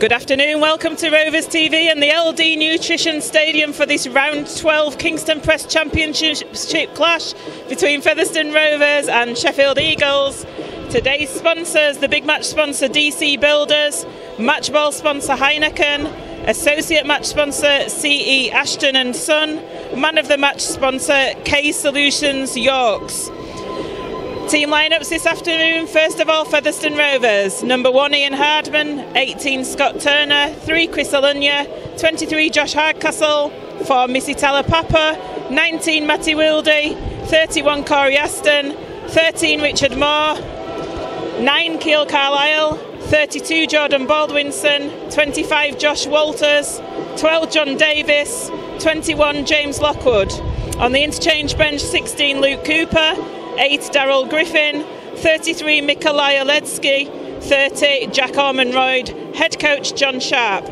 Good afternoon, welcome to Rovers TV and the LD Nutrition Stadium for this round 12 Kingston Press Championship clash between Featherstone Rovers and Sheffield Eagles. Today's sponsors, the big match sponsor DC Builders, match ball sponsor Heineken, associate match sponsor CE Ashton and Son, man of the match sponsor K Solutions Yorks. Team lineups this afternoon. First of all, Featherstone Rovers. Number 1, Ian Hardman. 18, Scott Turner. 3, Chris Alunya. 23, Josh Hardcastle. 4, Missy Talapapa. 19, Matty Wildy. 31, Corey Aston. 13, Richard Moore. 9, Keel Carlisle. 32, Jordan Baldwinson. 25, Josh Walters. 12, John Davis. 21, James Lockwood. On the interchange bench, 16, Luke Cooper. 8, Daryl Griffin. 33, Mikolaj Oledzki. 30, Jack Ormonroyd. Head coach John Sharp.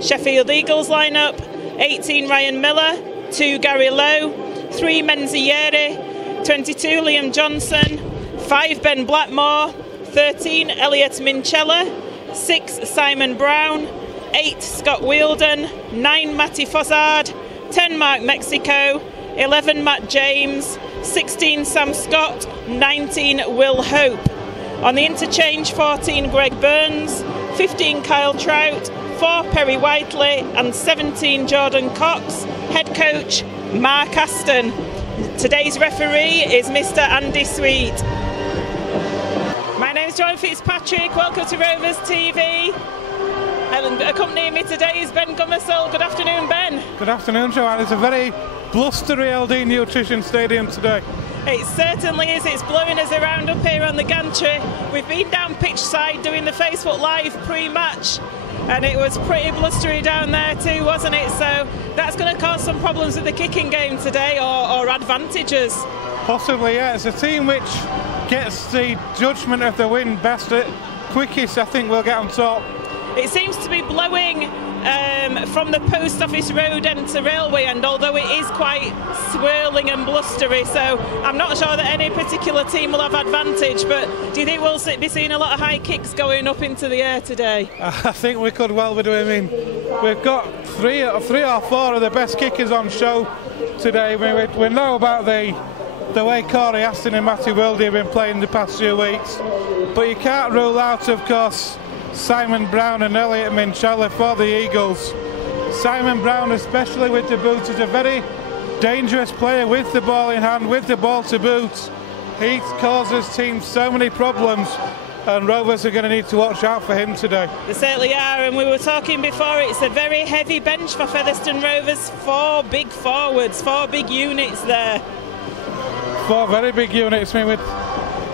Sheffield Eagles lineup: 18, Ryan Miller. 2, Gary Lowe. 3, Menzi Yeri. 22, Liam Johnson. 5, Ben Blackmore. 13, Elliot Minchella. 6, Simon Brown. 8, Scott Wielden. 9, Matty Fossard. 10, Mark Mexico. 11, Matt James. 16, Sam Scott. 19, Will Hope. On the interchange, 14, Greg Burns. 15, Kyle Trout. 4, Perry Whiteley. And 17, Jordan Cox. Head coach Mark Aston. Today's referee is Mr. Andy Sweet. My name's John Fitzpatrick. Welcome to Rovers TV. And accompanying me today is Ben Gummersall. Good afternoon, Ben. Good afternoon, Joanne. It's a very blustery LD Nutrition Stadium today. It certainly is. It's blowing us around up here on the gantry. We've been down pitch side doing the Facebook Live pre-match, and it was pretty blustery down there too, wasn't it? So that's going to cause some problems with the kicking game today, or advantages. Possibly, yeah. It's a team which gets the judgment of the win best at quickest. I think we'll get on top. It seems to be blowing from the Post Office Road end to Railway end, although it is quite swirling and blustery, so I'm not sure that any particular team will have advantage. But do you think we'll be seeing a lot of high kicks going up into the air today? I think we could well be doing. I mean, we've got three or four of the best kickers on show today. We know about the way Corey Aston and Matty Wildy have been playing the past few weeks, but you can't rule out, of course, Simon Brown and Elliot Minchella for the Eagles. Simon Brown, especially with the boot, is a very dangerous player with the ball in hand, with the ball to boot. He causes teams so many problems, and Rovers are going to need to watch out for him today. They certainly are, and we were talking before, it's a very heavy bench for Featherstone Rovers. 4 big forwards, 4 big units there. 4 very big units. I mean,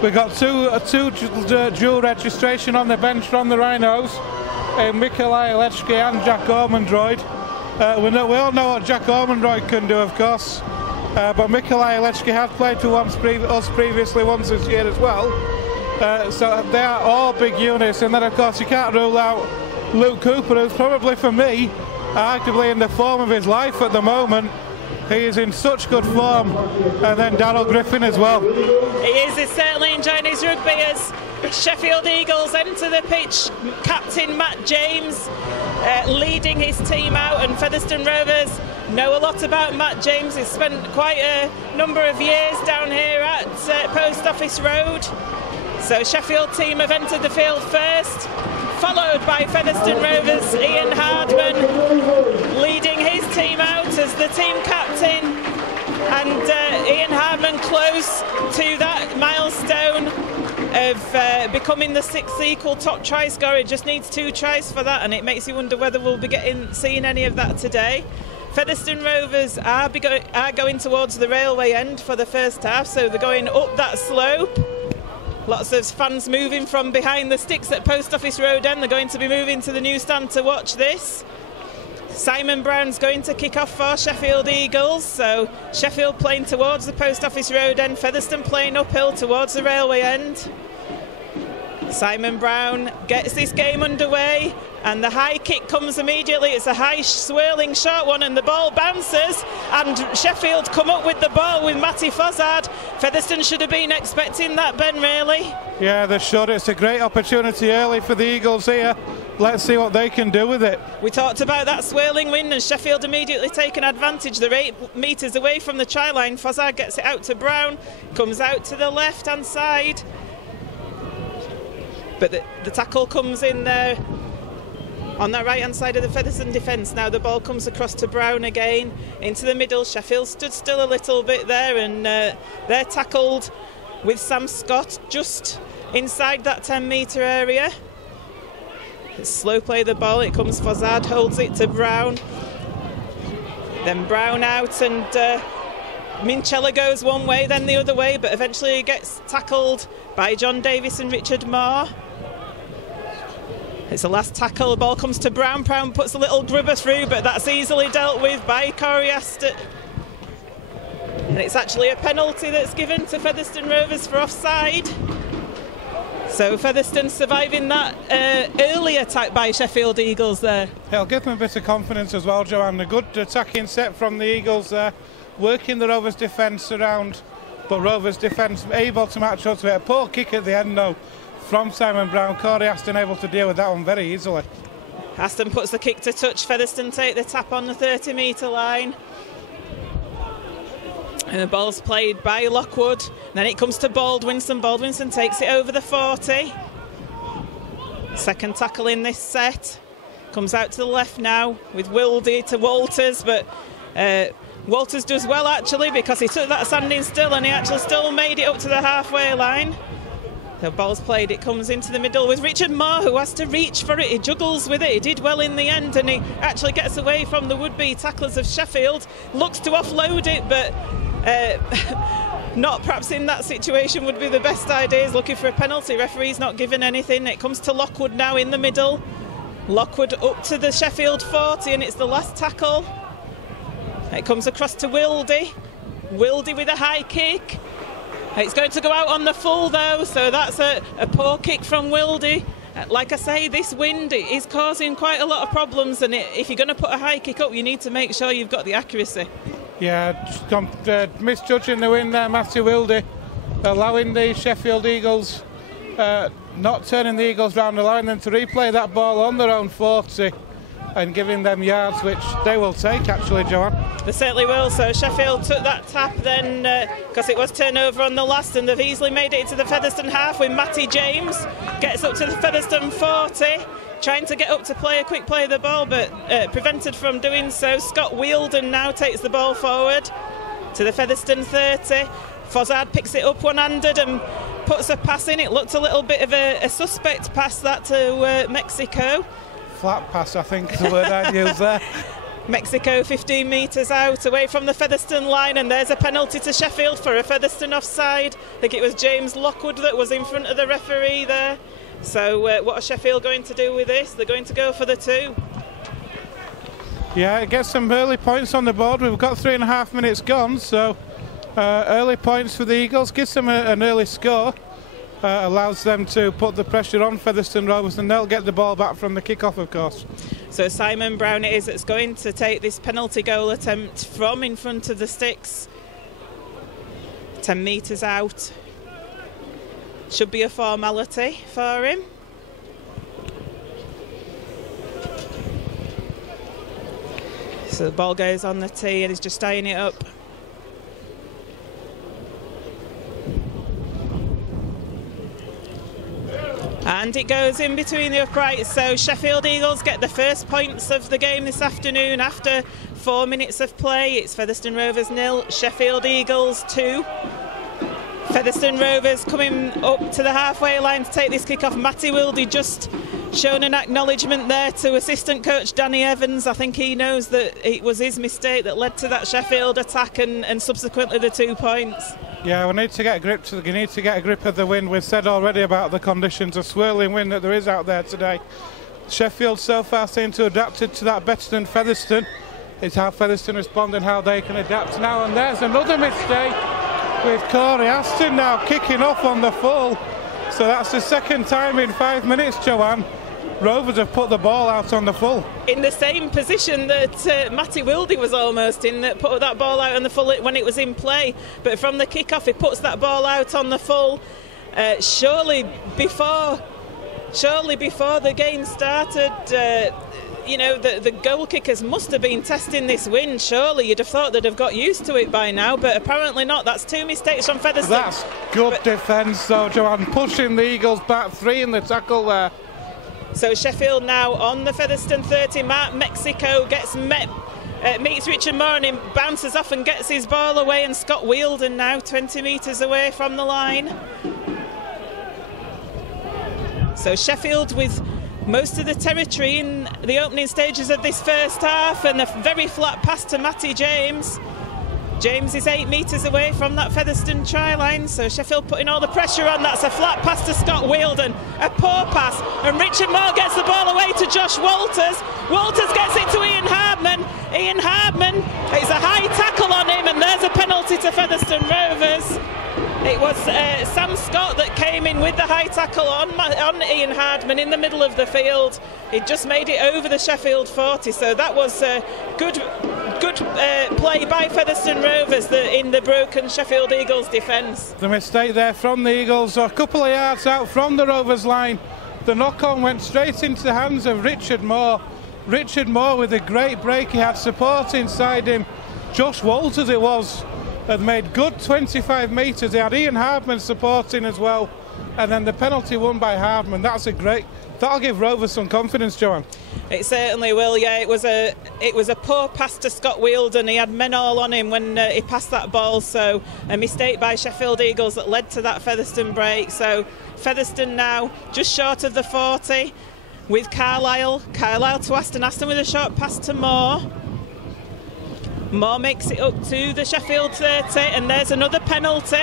we've got two dual registration on the bench from the Rhinos, Mikolaj Oledzki and Jack Ormonroyd. We all know what Jack Ormonroyd can do, of course, but Mikolaj Oledzki had played for us previously once this year as well. So they are all big units, and then of course you can't rule out Luke Cooper, who's probably, for me, arguably in the form of his life at the moment. He is in such good form, and then Daryl Griffin as well. He is. He's certainly enjoying his rugby as Sheffield Eagles enter the pitch. Captain Matt James leading his team out, and Featherstone Rovers know a lot about Matt James. He's spent quite a number of years down here at Post Office Road. So Sheffield team have entered the field first, followed by Featherstone Rovers' Ian Hardman leading his team out as the team captain, and Ian Hardman close to that milestone of becoming the 6th equal top try scorer. He just needs 2 tries for that, and it makes you wonder whether we'll be seeing any of that today. Featherstone Rovers are going towards the Railway end for the first half, so they're going up that slope. Lots of fans moving from behind the sticks at Post Office Road end. They're going to be moving to the new stand to watch this. Simon Brown's going to kick off for Sheffield Eagles, so Sheffield playing towards the Post Office Road end, Featherstone playing uphill towards the Railway end. Simon Brown gets this game underway, and the high kick comes immediately. It's a high swirling short one, and the ball bounces, and Sheffield come up with the ball with Matty Fossard. Featherstone should have been expecting that, Ben, really. Yeah, they should. It's a great opportunity early for the Eagles here. let's see what they can do with it. We talked about that swirling wind, and Sheffield immediately taken advantage. They're 8 metres away from the try line. Fozzard gets it out to Brown, comes out to the left-hand side. But the tackle comes in there on that right-hand side of the Featherstone defence. Now the ball comes across to Brown again, into the middle. Sheffield stood still a little bit there, and they're tackled with Sam Scott just inside that 10-metre area. It's slow play the ball, it comes Fozzard, holds it to Brown. Then Brown out, and Minchella goes one way, then the other way, but eventually he gets tackled by John Davis and Richard Moore. It's the last tackle, the ball comes to Brown. Brown puts a little grubber through, but that's easily dealt with by Corey Aston. And it's actually a penalty that's given to Featherstone Rovers for offside. So Featherstone surviving that early attack by Sheffield Eagles there. It'll give them a bit of confidence as well, Joanne. A good attacking set from the Eagles there, working the Rovers defence around, but Rovers defence able to match up to it. A poor kick at the end though from Simon Brown. Corey Aston able to deal with that one very easily. Aston puts the kick to touch. Featherstone take the tap on the 30-metre line. And the ball's played by Lockwood. Then it comes to Baldwinson. Baldwinson takes it over the 40. Second tackle in this set. Comes out to the left now with Wildy to Walters, but Walters does well actually, because he took that standing still and he actually still made it up to the halfway line. The ball's played, it comes into the middle with Richard Moore, who has to reach for it. He juggles with it, he did well in the end, and he actually gets away from the would-be tacklers of Sheffield. Looks to offload it, but not perhaps in that situation would be the best idea. He's looking for a penalty. Referee's not given anything. It comes to Lockwood now in the middle. Lockwood up to the Sheffield 40, and it's the last tackle. It comes across to Wildy. Wildy with a high kick. It's going to go out on the full though, so that's a poor kick from Wildy. Like I say, this wind is causing quite a lot of problems, and if you're going to put a high kick up, you need to make sure you've got the accuracy. Yeah, misjudging the wind there, Matthew Wildy, allowing the Sheffield Eagles, not turning the Eagles round, allowing them to replay that ball on their own 40 and giving them yards, which they will take actually, Joanne. They certainly will. So Sheffield took that tap then, because it was turnover on the last, and they've easily made it to the Featherstone half with Matty James. Gets up to the Featherstone 40, trying to get up to play a quick play of the ball, but prevented from doing so. Scott Wheeldon now takes the ball forward to the Featherstone 30. Fozzard picks it up one-handed and puts a pass in. It looked a little bit of a suspect pass that to Mexico. Flat pass, I think is the word I'd use there. Mexico 15 metres out away from the Featherstone line, and there's a penalty to Sheffield for a Featherstone offside. I think it was James Lockwood that was in front of the referee there. So what are Sheffield going to do with this? They're going to go for the 2. Yeah, it gets some early points on the board. We've got 3.5 minutes gone, so early points for the Eagles, gives them an early score. Allows them to put the pressure on Featherstone Rovers, and they'll get the ball back from the kick-off, of course. So Simon Brown it is that's going to take this penalty goal attempt from in front of the sticks. 10 metres out. Should be a formality for him. So the ball goes on the tee and he's just eyeing it up. And it goes in between the uprights, so Sheffield Eagles get the first points of the game this afternoon after 4 minutes of play. It's Featherstone Rovers 0, Sheffield Eagles 2. Featherstone Rovers coming up to the halfway line to take this kick-off. Matty Wildy just shown an acknowledgement there to assistant coach Danny Evans. I think he knows that it was his mistake that led to that Sheffield attack and subsequently the 2 points. Yeah, we need to get a grip of the wind. We've said already about the conditions of swirling wind that there is out there today. Sheffield so far seem to have adapted to that better than Featherstone. It's how Featherstone respond and how they can adapt now. And there's another mistake with Corey Aston now kicking off on the full. So that's the second time in 5 minutes, Joanne. Rovers have put the ball out on the full. In the same position that Matty Wildy was almost in, that put that ball out on the full when it was in play. But from the kick-off, he puts that ball out on the full. Surely before surely before the game started, you know, the goal kickers must have been testing this wind. Surely you'd have thought they'd have got used to it by now, but apparently not. That's 2 mistakes from Featherstone. That's good defence though, Joanne, pushing the Eagles back, 3 in the tackle there. So Sheffield now on the Featherstone 30 mark. Mexico gets meets Richard Moore and bounces off and gets his ball away, and Scott Wheeldon now 20 metres away from the line. So Sheffield with most of the territory in the opening stages of this first half, and a very flat pass to Matty James. James is 8 metres away from that Featherstone try line, so Sheffield putting all the pressure on. That's a flat pass to Scott Wheeldon, a poor pass, and Richard Moore gets the ball away to Josh Walters. Walters gets it to Ian Hardman. Ian Hardman, it's a high tackle on him, and there's a penalty to Featherstone Rovers. It was Sam Scott that came in with the high tackle on Ian Hardman in the middle of the field. He just made it over the Sheffield 40, so that was good play by Featherstone Rovers in the broken Sheffield Eagles defence. The mistake there from the Eagles, a couple of yards out from the Rovers line. The knock-on went straight into the hands of Richard Moore. Richard Moore with a great break, he had support inside him. Josh Walters it was, had made good 25 metres. He had Ian Hardman supporting as well, and then the penalty won by Hardman. That'll give Rovers some confidence, Joanne. It certainly will, yeah. It was a poor pass to Scott Wheeldon. He had men all on him when he passed that ball, so a mistake by Sheffield Eagles that led to that Featherstone break. So Featherstone now just short of the 40 with Carlisle to Aston with a short pass to Moore. Moore makes it up to the Sheffield 30, and there's another penalty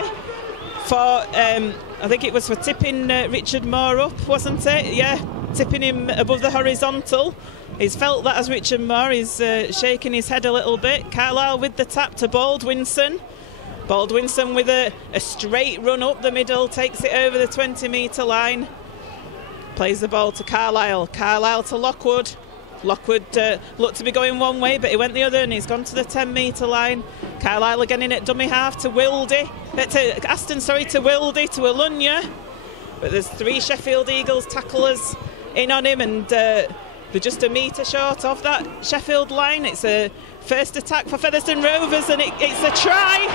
for, I think it was for tipping Richard Moore up, wasn't it? Yeah, tipping him above the horizontal. He's felt that as Richard Moore is shaking his head a little bit. Carlisle with the tap to Baldwinson. Baldwinson with a straight run up the middle, takes it over the 20-metre line. Plays the ball to Carlisle. Carlisle to Lockwood. Lockwood looked to be going one way, but he went the other, and he's gone to the 10-metre line. Carlisle again in at dummy half to Wildy, to Aston, sorry, to Wildy, to Alunya. But there's 3 Sheffield Eagles tacklers in on him, and they're just a metre short of that Sheffield line. It's a first attack for Featherstone Rovers, and it's a try.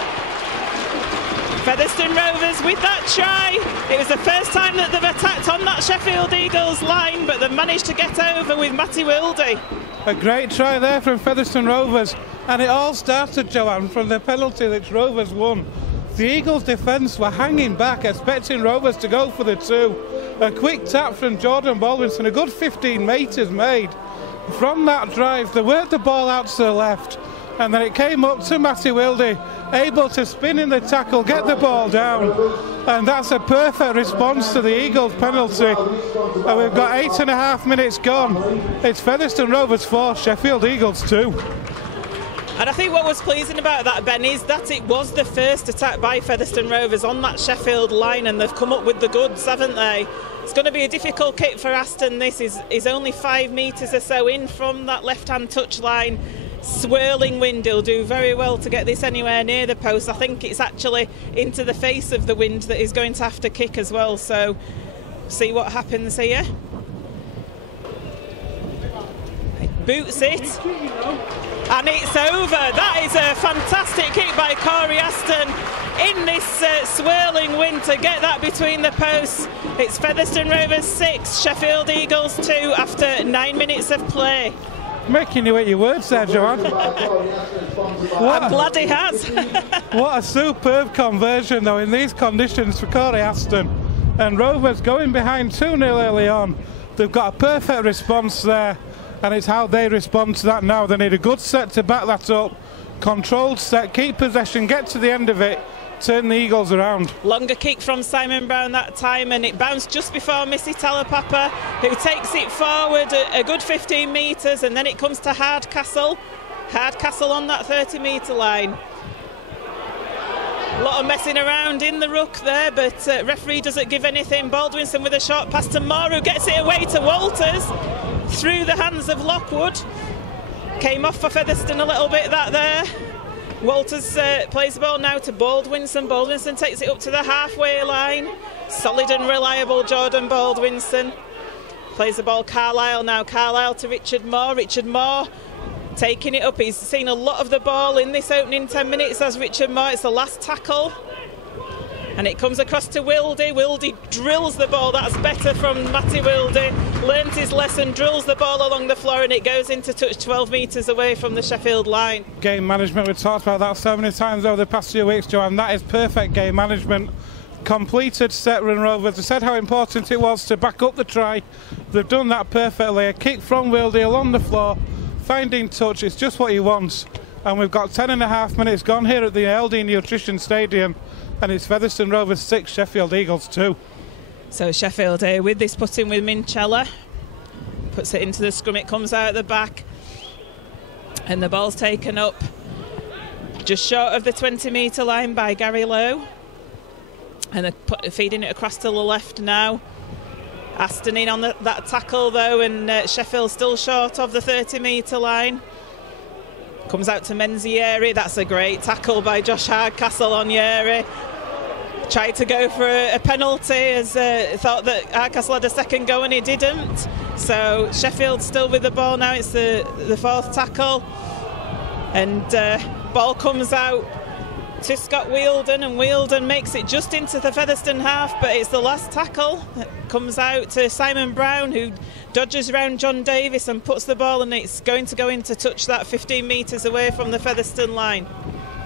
Featherstone Rovers with that try. It was the first time that they've attacked on that Sheffield Eagles line, but they've managed to get over with Matty Wildy. A great try there from Featherstone Rovers, and it all started, Joanne, from the penalty that Rovers won. The Eagles' defence were hanging back, expecting Rovers to go for the 2. A quick tap from Jordan Baldwinson, a good 15 metres made. From that drive, they worked the ball out to the left, and then it came up to Matty Wildy, able to spin in the tackle, get the ball down, and that's a perfect response to the Eagles penalty. And we've got 8.5 minutes gone. It's Featherstone Rovers 4, Sheffield Eagles 2. And I think what was pleasing about that, Ben, is that it was the first attack by Featherstone Rovers on that Sheffield line, and they've come up with the goods, haven't they? It's going to be a difficult kick for Aston. This is only 5 metres or so in from that left-hand touch line. Swirling wind, he'll do very well to get this anywhere near the post. I think it's actually into the face of the wind that he's going to have to kick as well, so see what happens here. Boots it, and it's over. That is a fantastic kick by Corey Aston in this swirling wind to get that between the posts. It's Featherstone Rovers 6, Sheffield Eagles 2 after 9 minutes of play. Making you eat your words there, Joanne. I'm glad he has. What a superb conversion, though, in these conditions for Corey Aston. And Rovers going behind 2-0 early on. They've got a perfect response there, and it's how they respond to that now. They need a good set to back that up. Controlled set, keep possession, get to the end of it, turn the Eagles around. Longer kick from Simon Brown that time, and it bounced just before Missy Talapapa, who takes it forward a good 15 metres, and then it comes to Hardcastle. Hardcastle on that 30-metre line. A lot of messing around in the ruck there, but referee doesn't give anything. Baldwinson with a short pass to Moore, who gets it away to Walters through the hands of Lockwood. Came off for Featherstone a little bit, that there. Walters plays the ball now to Baldwinson. Baldwinson takes it up to the halfway line. Solid and reliable Jordan Baldwinson. Plays the ball Carlisle now. Carlisle to Richard Moore. Richard Moore taking it up. He's seen a lot of the ball in this opening 10 minutes as Richard Moore. It's the last tackle. And it comes across to Wildy. Wildy drills the ball. That's better from Matty Wildy. Learns his lesson, drills the ball along the floor, and it goes into touch 12 metres away from the Sheffield line. Game management, we've talked about that so many times over the past few weeks, Joanne. That is perfect game management. Completed set run Rovers. They said how important it was to back up the try. They've done that perfectly. A kick from Wildy along the floor, finding touch. It's just what he wants. And we've got 10.5 minutes gone here at the LD Nutrition Stadium. And it's Featherstone Rovers 6, Sheffield Eagles 2. So Sheffield here with this put-in with Minchella. Puts it into the scrum, it comes out the back. And the ball's taken up just short of the 20-metre line by Gary Lowe. And they're feeding it across to the left now. Aston in on that tackle though, and Sheffield still short of the 30-metre line. Comes out to Menzieri. That's a great tackle by Josh Hardcastle on Yeri. Tried to go for a penalty as thought that Hardcastle had a second go and he didn't. So Sheffield still with the ball now. It's the fourth tackle. And ball comes out to Scott Wheeldon, and Wheeldon makes it just into the Featherstone half, but it's the last tackle that comes out to Simon Brown, who dodges around John Davis and puts the ball, and it's going to go into touch that 15 metres away from the Featherstone line.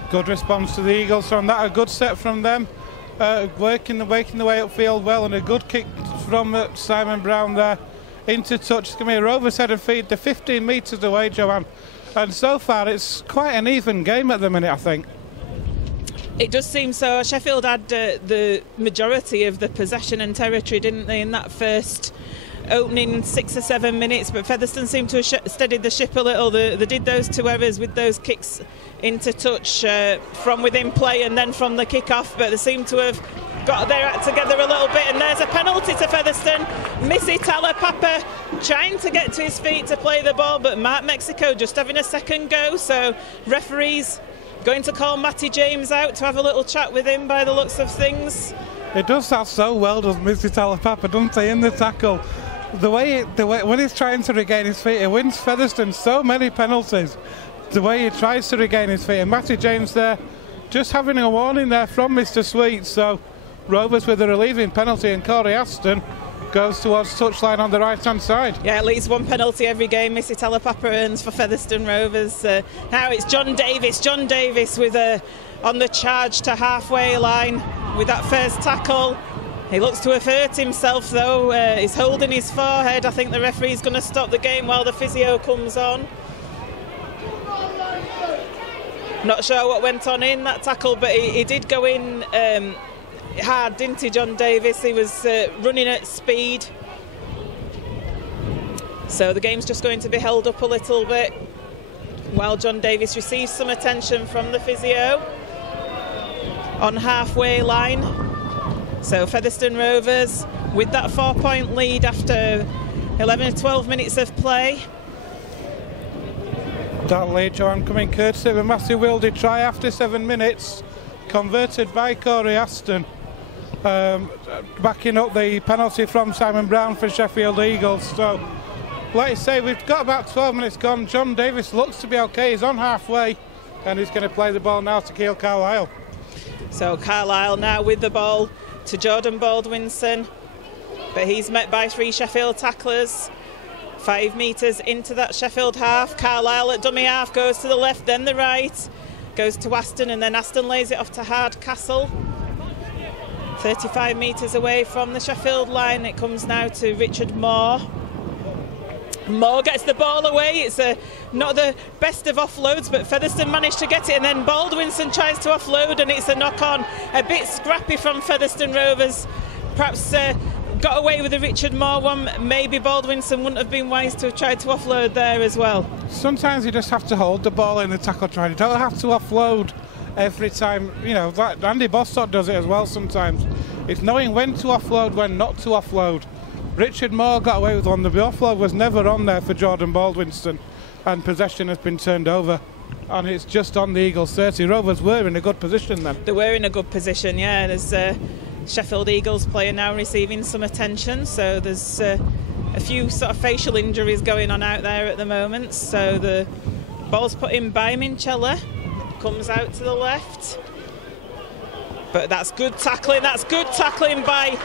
Good response to the Eagles from that, a good set from them, making the way upfield well, and a good kick from Simon Brown there into touch. It's going to be a Rovers header feed, the 15 metres away, Joanne, and so far it's quite an even game at the minute, I think. It does seem so. Sheffield had the majority of the possession and territory, didn't they, in that first opening 6 or 7 minutes, but Featherstone seemed to have steadied the ship a little. They did those 2 errors with those kicks into touch from within play and then from the kick-off, but they seem to have got their act together a little bit, and there's a penalty to Featherstone. Missy Talapapa trying to get to his feet to play the ball, but Mark Mexico just having a second go, so referees going to call Matty James out to have a little chat with him by the looks of things. It does that so well, does Missy Talapapa, doesn't he, in the tackle? The way when he's trying to regain his feet, he wins Featherstone so many penalties. The way he tries to regain his feet, and Matty James there just having a warning there from Mr. Sweet. So Rovers with a relieving penalty, and Corey Aston goes towards touchline on the right-hand side. Yeah, at least one penalty every game Missy Talapapa earns for Featherstone Rovers. Now it's John Davis. John Davis with on the charge to halfway line with that first tackle. He looks to have hurt himself though. He's holding his forehead. I think the referee's going to stop the game while the physio comes on. Not sure what went on in that tackle, but he did go in hard, didn't he, John Davis? He was running at speed. So the game's just going to be held up a little bit while John Davis receives some attention from the physio on halfway line. So Featherstone Rovers with that 4-point lead after 11 or 12 minutes of play. That lead, Joanne, coming courtesy of a Matthew Wildy try after 7 minutes, converted by Corey Aston, backing up the penalty from Simon Brown for Sheffield Eagles. So, like I say, we've got about 12 minutes gone. John Davis looks to be okay. He's on halfway, and he's going to play the ball now to Keil Carlisle. So Carlisle now with the ball to Jordan Baldwinson, but he's met by 3 Sheffield tacklers. 5 metres into that Sheffield half. Carlisle at dummy half goes to the left, then the right, goes to Aston, and then Aston lays it off to Hardcastle. 35 metres away from the Sheffield line, it comes now to Richard Moore. Moore gets the ball away. It's not the best of offloads, but Featherstone managed to get it, and then Baldwinson tries to offload, and it's a knock-on. A bit scrappy from Featherstone Rovers. Perhaps got away with the Richard Moore one. Maybe Baldwinson wouldn't have been wise to have tried to offload there as well. Sometimes you just have to hold the ball in the tackle try. You don't have to offload every time. You know, like Andy Bostock does it as well sometimes. It's knowing when to offload, when not to offload. Richard Moore got away with one. The offload was never on there for Jordan Baldwinson, and possession has been turned over, and it's just on the Eagles 30. Rovers were in a good position then. They were in a good position, yeah. There's Sheffield Eagles player now receiving some attention, so there's a few sort of facial injuries going on out there at the moment. So the ball's put in by Minchella, comes out to the left. But that's good tackling. That's good tackling by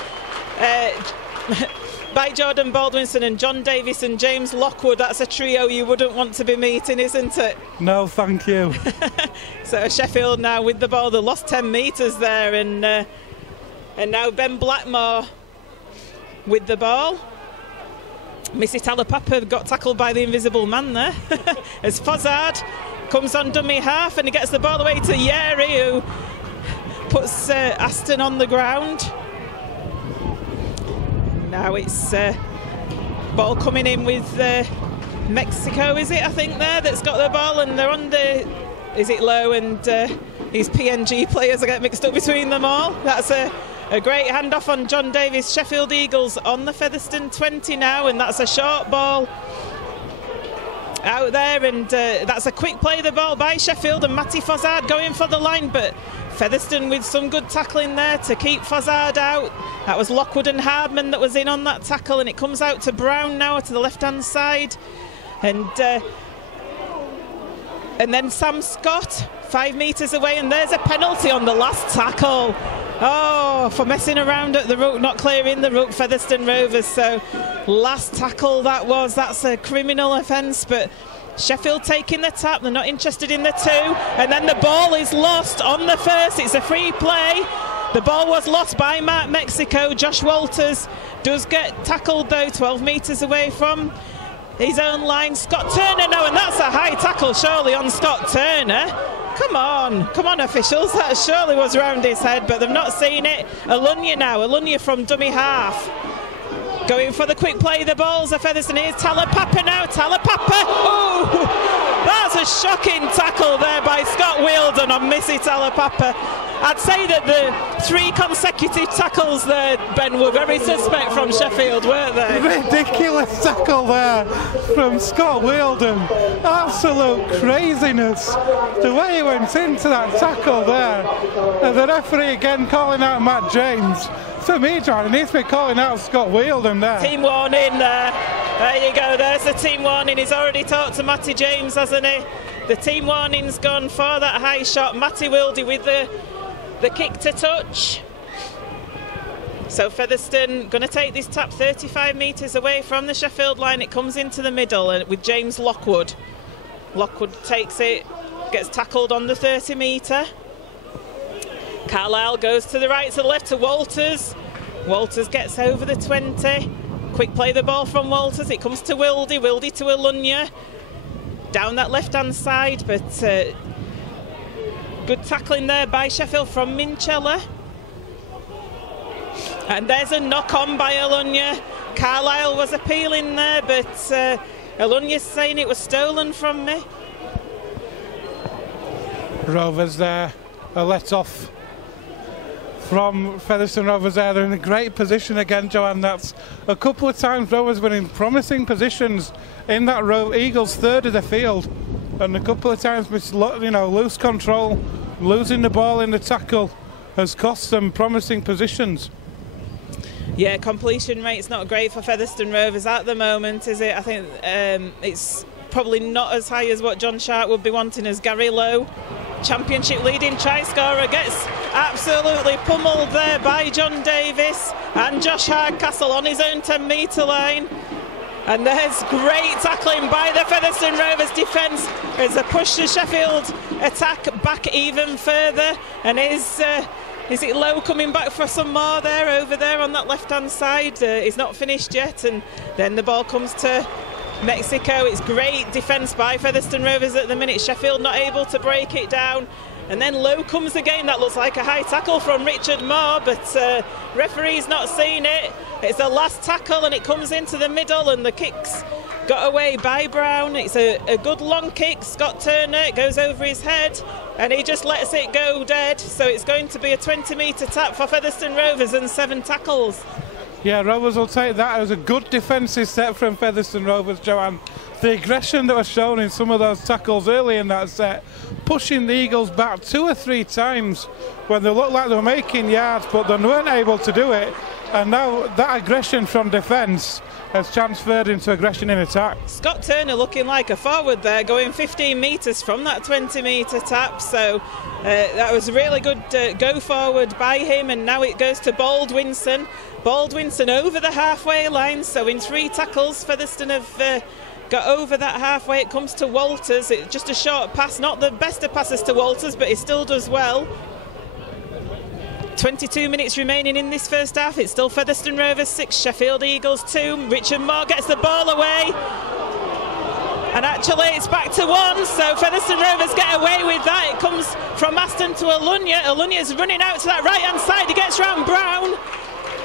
Jordan Baldwinson and John Davis and James Lockwood. That's a trio you wouldn't want to be meeting, isn't it? No, thank you. So Sheffield now with the ball. They lost 10 metres there, and now Ben Blackmore with the ball. Missy Talapapa got tackled by the invisible man there. As Fozzard comes on dummy half and he gets the ball away to Yeri, who puts Aston on the ground. Now it's ball coming in with Mexico, is it? I think that's got the ball, and they're on the, is it low? And these PNG players, I get mixed up between them all. That's a great handoff on John Davis. Sheffield Eagles on the Featherstone 20 now, and that's a short ball out there, and that's a quick play the ball by Sheffield, and Matty Fozzard going for the line, but Featherstone with some good tackling there to keep Fozzard out. That was Lockwood and Hardman that was in on that tackle, and it comes out to Brown now to the left-hand side. And then Sam Scott, 5 metres away, and there's a penalty on the last tackle. Oh, for messing around at the ruck, not clearing the ruck, Featherstone Rovers. So last tackle that's a criminal offence, but Sheffield taking the tap, they're not interested in the 2, and then the ball is lost on the first. It's a free play. The ball was lost by Mark Mexico. Josh Walters does get tackled though, 12 metres away from his own line. Scott Turner now, and that's a high tackle surely on Scott Turner. Come on officials, that surely was round his head, but they've not seen it. Alunya now, Alunya from dummy half. Going for the quick play, the ball's a Featherstone. Here's Talapapa now, Talapapa. Oh, that's a shocking tackle there by Scott Wheeldon on Missy Talapapa. I'd say that the 3 consecutive tackles there, Ben, were very suspect from Sheffield, weren't they? Ridiculous tackle there from Scott Wheeldon. Absolute craziness. The way he went into that tackle there. And the referee again calling out Matt James. To me, John, he needs to be calling out Scott Wheeldon there. Team warning there. There you go, there's the team warning. He's already talked to Matty James, hasn't he? The team warning's gone for that high shot. Matty Wildy with the kick to touch. So Featherstone going to take this tap 35 metres away from the Sheffield line. It comes into the middle with James Lockwood. Lockwood takes it, gets tackled on the 30 metre. Carlisle goes to the right, to the left to Walters. Walters gets over the 20. Quick play the ball from Walters. It comes to Wildy. Wildy to Alunya. Down that left-hand side, but good tackling there by Sheffield from Minchella. And there's a knock-on by Alunya. Carlisle was appealing there, but Alunya's saying it was stolen from me. Rovers there, a let-off from Featherstone Rovers there. They're in a great position again, Joanne. That's a couple of times Rovers been in promising positions in that Eagles' third of the field, and a couple of times loose control, losing the ball in the tackle has cost them promising positions. Yeah, completion rate's not great for Featherstone Rovers at the moment, is it? I think it's probably not as high as what John Sharp would be wanting, as Gary Lowe, championship leading try scorer, gets absolutely pummeled there by John Davis and Josh Hardcastle on his own 10 metre line. And there's great tackling by the Featherstone Rovers defence as they push the Sheffield attack back even further. And is it Lowe coming back for some more there, over there on that left-hand side? He's not finished yet, and then the ball comes to Mexico. It's great defence by Featherstone Rovers at the minute. Sheffield not able to break it down. And then Lowe comes again. That looks like a high tackle from Richard Moore, but referee's not seen it. It's the last tackle, and it comes into the middle, and the kick's got away by Brown. It's a good long kick. Scott Turner, it goes over his head, and he just lets it go dead. So it's going to be a 20 metre tap for Featherstone Rovers and 7 tackles. Yeah, Rovers will take that as a good defensive set from Featherstone Rovers, Joanne. The aggression that was shown in some of those tackles early in that set, pushing the Eagles back 2 or 3 times when they looked like they were making yards, but they weren't able to do it. And now that aggression from defence has transferred into aggression in attack. Scott Turner looking like a forward there, going 15 metres from that 20-metre tap, so that was a really good go forward by him, and now it goes to Baldwinson. Baldwinson over the halfway line, so in 3 tackles Featherstone have got over that halfway. It comes to Walters. It's just a short pass, not the best of passes to Walters, but he still does well. 22 minutes remaining in this first half. It's still Featherstone Rovers 6, Sheffield Eagles 2. Richard Moore gets the ball away, and actually it's back to 1, so Featherstone Rovers get away with that. It comes from Aston to Alunya. Alunya's running out to that right hand side. He gets round Brown.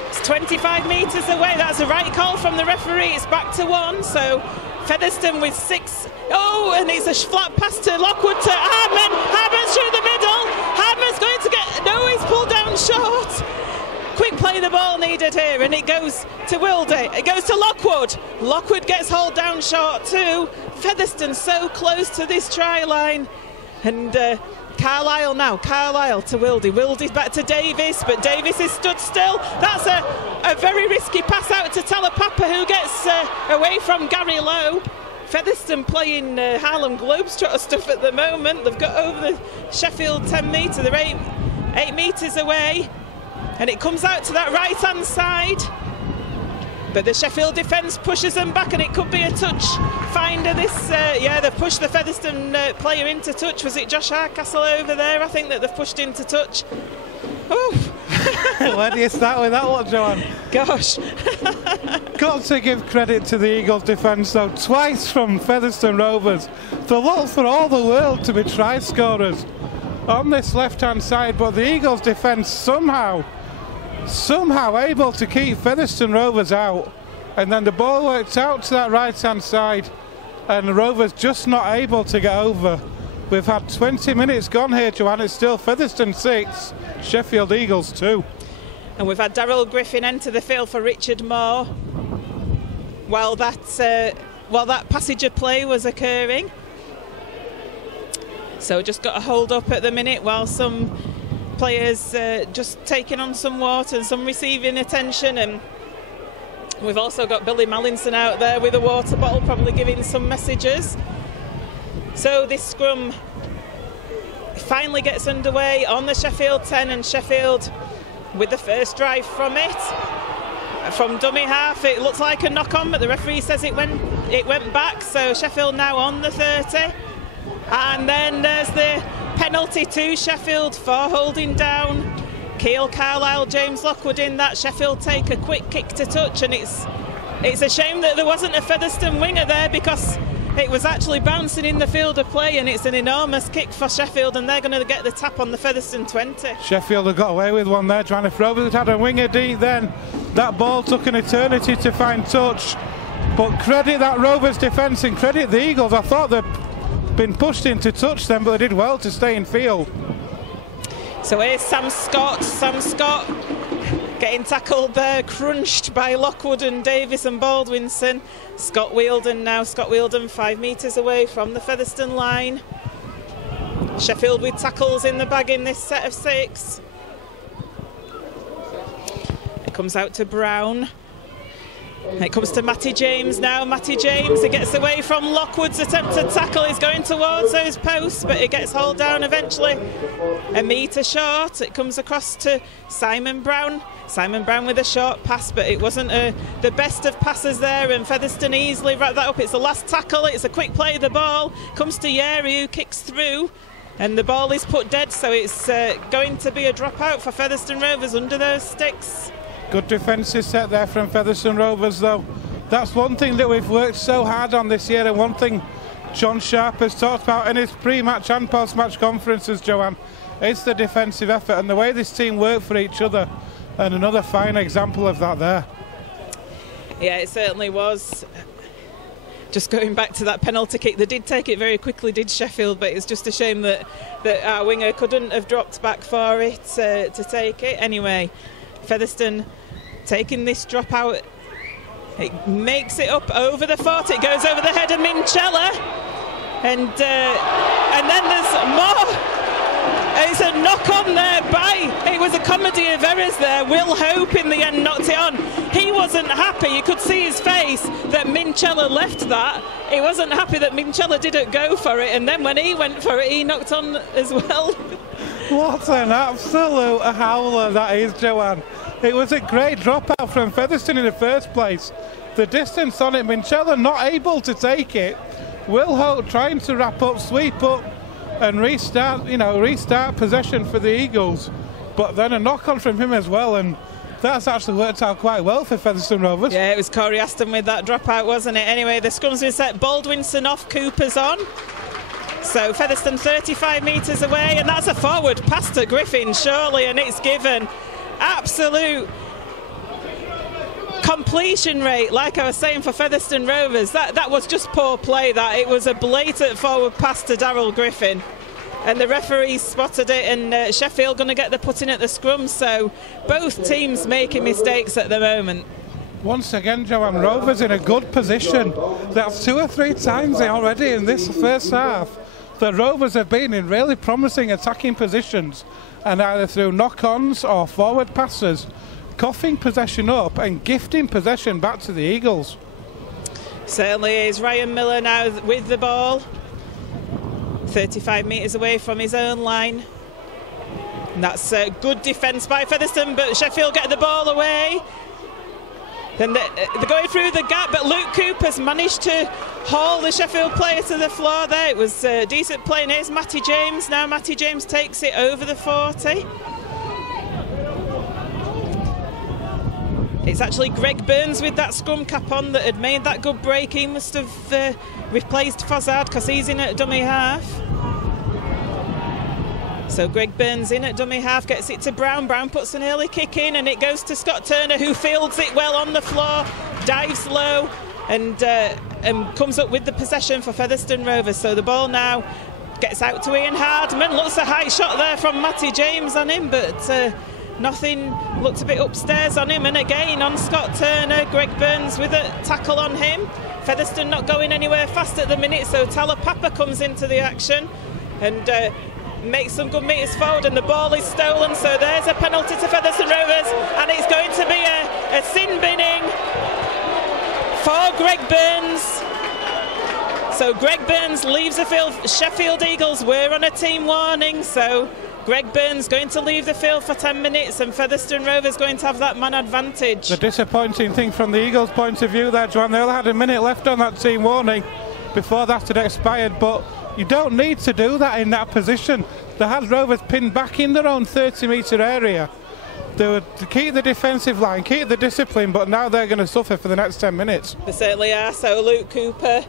It's 25 metres away. That's a right call from the referee. It's back to 1, so Featherstone with 6. Oh, and it's a flat pass to Lockwood to Hardman. Hardman's through the middle. Hardman's going to get... No, he's pulled down short. Quick play the ball needed here, and it goes to Wilde. It goes to Lockwood. Lockwood gets hauled down short too. Featherstone so close to this try line. And Carlisle now. Carlisle to Wilde. Wilde's back to Davis, but Davis is stood still. That's a very risky pass out to Talapapa, who gets away from Gary Lowe. Featherstone playing Harlem Globetrotter stuff at the moment. They've got over the Sheffield 10 metre. They're 8 metres away. And it comes out to that right-hand side. But the Sheffield defence pushes them back, and it could be a touch finder. Yeah, they've pushed the Featherstone player into touch. Was it Josh Hardcastle over there? I think that they've pushed into touch. Oh. Where do you start with that one, Joanne? Gosh. Got to give credit to the Eagles defence, though. Twice from Featherstone Rovers. They look for all the world to be try scorers on this left-hand side, but the Eagles defence somehow able to keep Featherstone Rovers out, and then the ball worked out to that right-hand side, and the Rovers just not able to get over. We've had 20 minutes gone here, Joanne. It's still Featherstone 6, Sheffield Eagles 2. And we've had Daryl Griffin enter the field for Richard Moore while that passage of play was occurring. So just got a hold up at the minute while some players just taking on some water and some receiving attention, and we've also got Billy Mallinson out there with a water bottle, probably giving some messages. So this scrum finally gets underway on the Sheffield 10, and Sheffield with the first drive from it. From dummy half, it looks like a knock-on, but the referee says it went back, so Sheffield now on the 30. And then there's the penalty to Sheffield for holding down Keel Carlisle, James Lockwood in that. Sheffield take a quick kick to touch, and it's a shame that there wasn't a Featherstone winger there, because it was actually bouncing in the field of play, and it's an enormous kick for Sheffield, and they're going to get the tap on the Featherstone 20. Sheffield have got away with one there, Joanne. If Rovers had a winger deep then, that ball took an eternity to find touch. But credit that Rovers defence and credit the Eagles. I thought they'd been pushed into touch then, but they did well to stay in field. So here's Sam Scott getting tackled there, crunched by Lockwood and Davis and Baldwinson. Scott Wheeldon 5 metres away from the Featherstone line. Sheffield with tackles in the bag in this set of 6. It comes out to Brown. It comes to Matty James now. Matty James, he gets away from Lockwood's attempted tackle. He's going towards those posts, but he gets hauled down eventually. A metre short. It comes across to Simon Brown. Simon Brown with a short pass, but it wasn't the best of passes there, and Featherstone easily wrap that up. It's the last tackle. It's a quick play of the ball. Comes to Yeri, who kicks through, and the ball is put dead, so it's going to be a dropout for Featherstone Rovers under those sticks. Good defensive set there from Featherstone Rovers, though. That's one thing that we've worked so hard on this year, and one thing John Sharp has talked about in his pre-match and post-match conferences, Joanne. It's the defensive effort and the way this team work for each other, and another fine example of that there. Yeah, it certainly was. Just going back to that penalty kick, they did take it very quickly, did Sheffield, but it's just a shame that our winger couldn't have dropped back for it to take it. Anyway, Featherstone taking this drop out. It makes it up over the 40. It goes over the head of Minchella, and then there's more. It's a knock on there it was a comedy plenty of errors there. Will Hope in the end knocked it on. He wasn't happy. You could see his face that Minchella left that. He wasn't happy that Minchella didn't go for it, and then when he went for it, he knocked on as well. What an absolute howler that is, Joanne. It was a great dropout from Featherstone in the first place. The distance on it, Minchella not able to take it. Will Hope trying to wrap up, sweep up, and restart possession for the Eagles. But then a knock on from him as well, and that's actually worked out quite well for Featherstone Rovers. Yeah, it was Corey Aston with that dropout, wasn't it? Anyway, the scrum's been set. Baldwinson off, Cooper's on. So Featherstone 35 metres away, and that's a forward pass to Griffin, surely, and it's given. Absolute completion rate, like I was saying, for Featherstone Rovers. That was just poor play, that. It was a blatant forward pass to Darryl Griffin. And the referee spotted it, and Sheffield going to get the put in at the scrum. So both teams making mistakes at the moment. Once again, Joanne, Rovers in a good position. That's 2 or 3 times already in this first half that Rovers have been in really promising attacking positions, and either through knock-ons or forward passes, coughing possession up and gifting possession back to the Eagles. Certainly is. Ryan Miller now with the ball, 35 metres away from his own line. And that's good defence by Featherstone, but Sheffield get the ball away. Then they're going through the gap, but Luke Cooper's managed to haul the Sheffield player to the floor there. It was decent play, and here's Matty James. Now Matty James takes it over the 40. It's actually Greg Burns with that scrum cap on that had made that good break. He must have replaced Fozzard because he's in at dummy half. So Greg Burns in at dummy half, gets it to Brown. Brown puts an early kick in, and it goes to Scott Turner, who fields it well on the floor, dives low, and comes up with the possession for Featherstone Rovers. So the ball now gets out to Ian Hardman. Looks a high shot there from Matty James on him, but nothing. Looked a bit upstairs on him, and again on Scott Turner. Greg Burns with a tackle on him. Featherstone not going anywhere fast at the minute, so Tyler Papa comes into the action and makes some good metres forward, and the ball is stolen. So there's a penalty to Featherstone Rovers, and it's going to be a sin binning for Greg Burns. So Greg Burns leaves the field. Sheffield Eagles were on a team warning, so Greg Burns going to leave the field for 10 minutes, and Featherstone Rovers going to have that man advantage. The disappointing thing from the Eagles' point of view there, Joanne, they only had a minute left on that team warning before that had expired, but you don't need to do that in that position. They had Rovers pinned back in their own 30-metre area. They would keep the defensive line, keep the discipline, but now they're going to suffer for the next 10 minutes. They certainly are. So Luke Cooper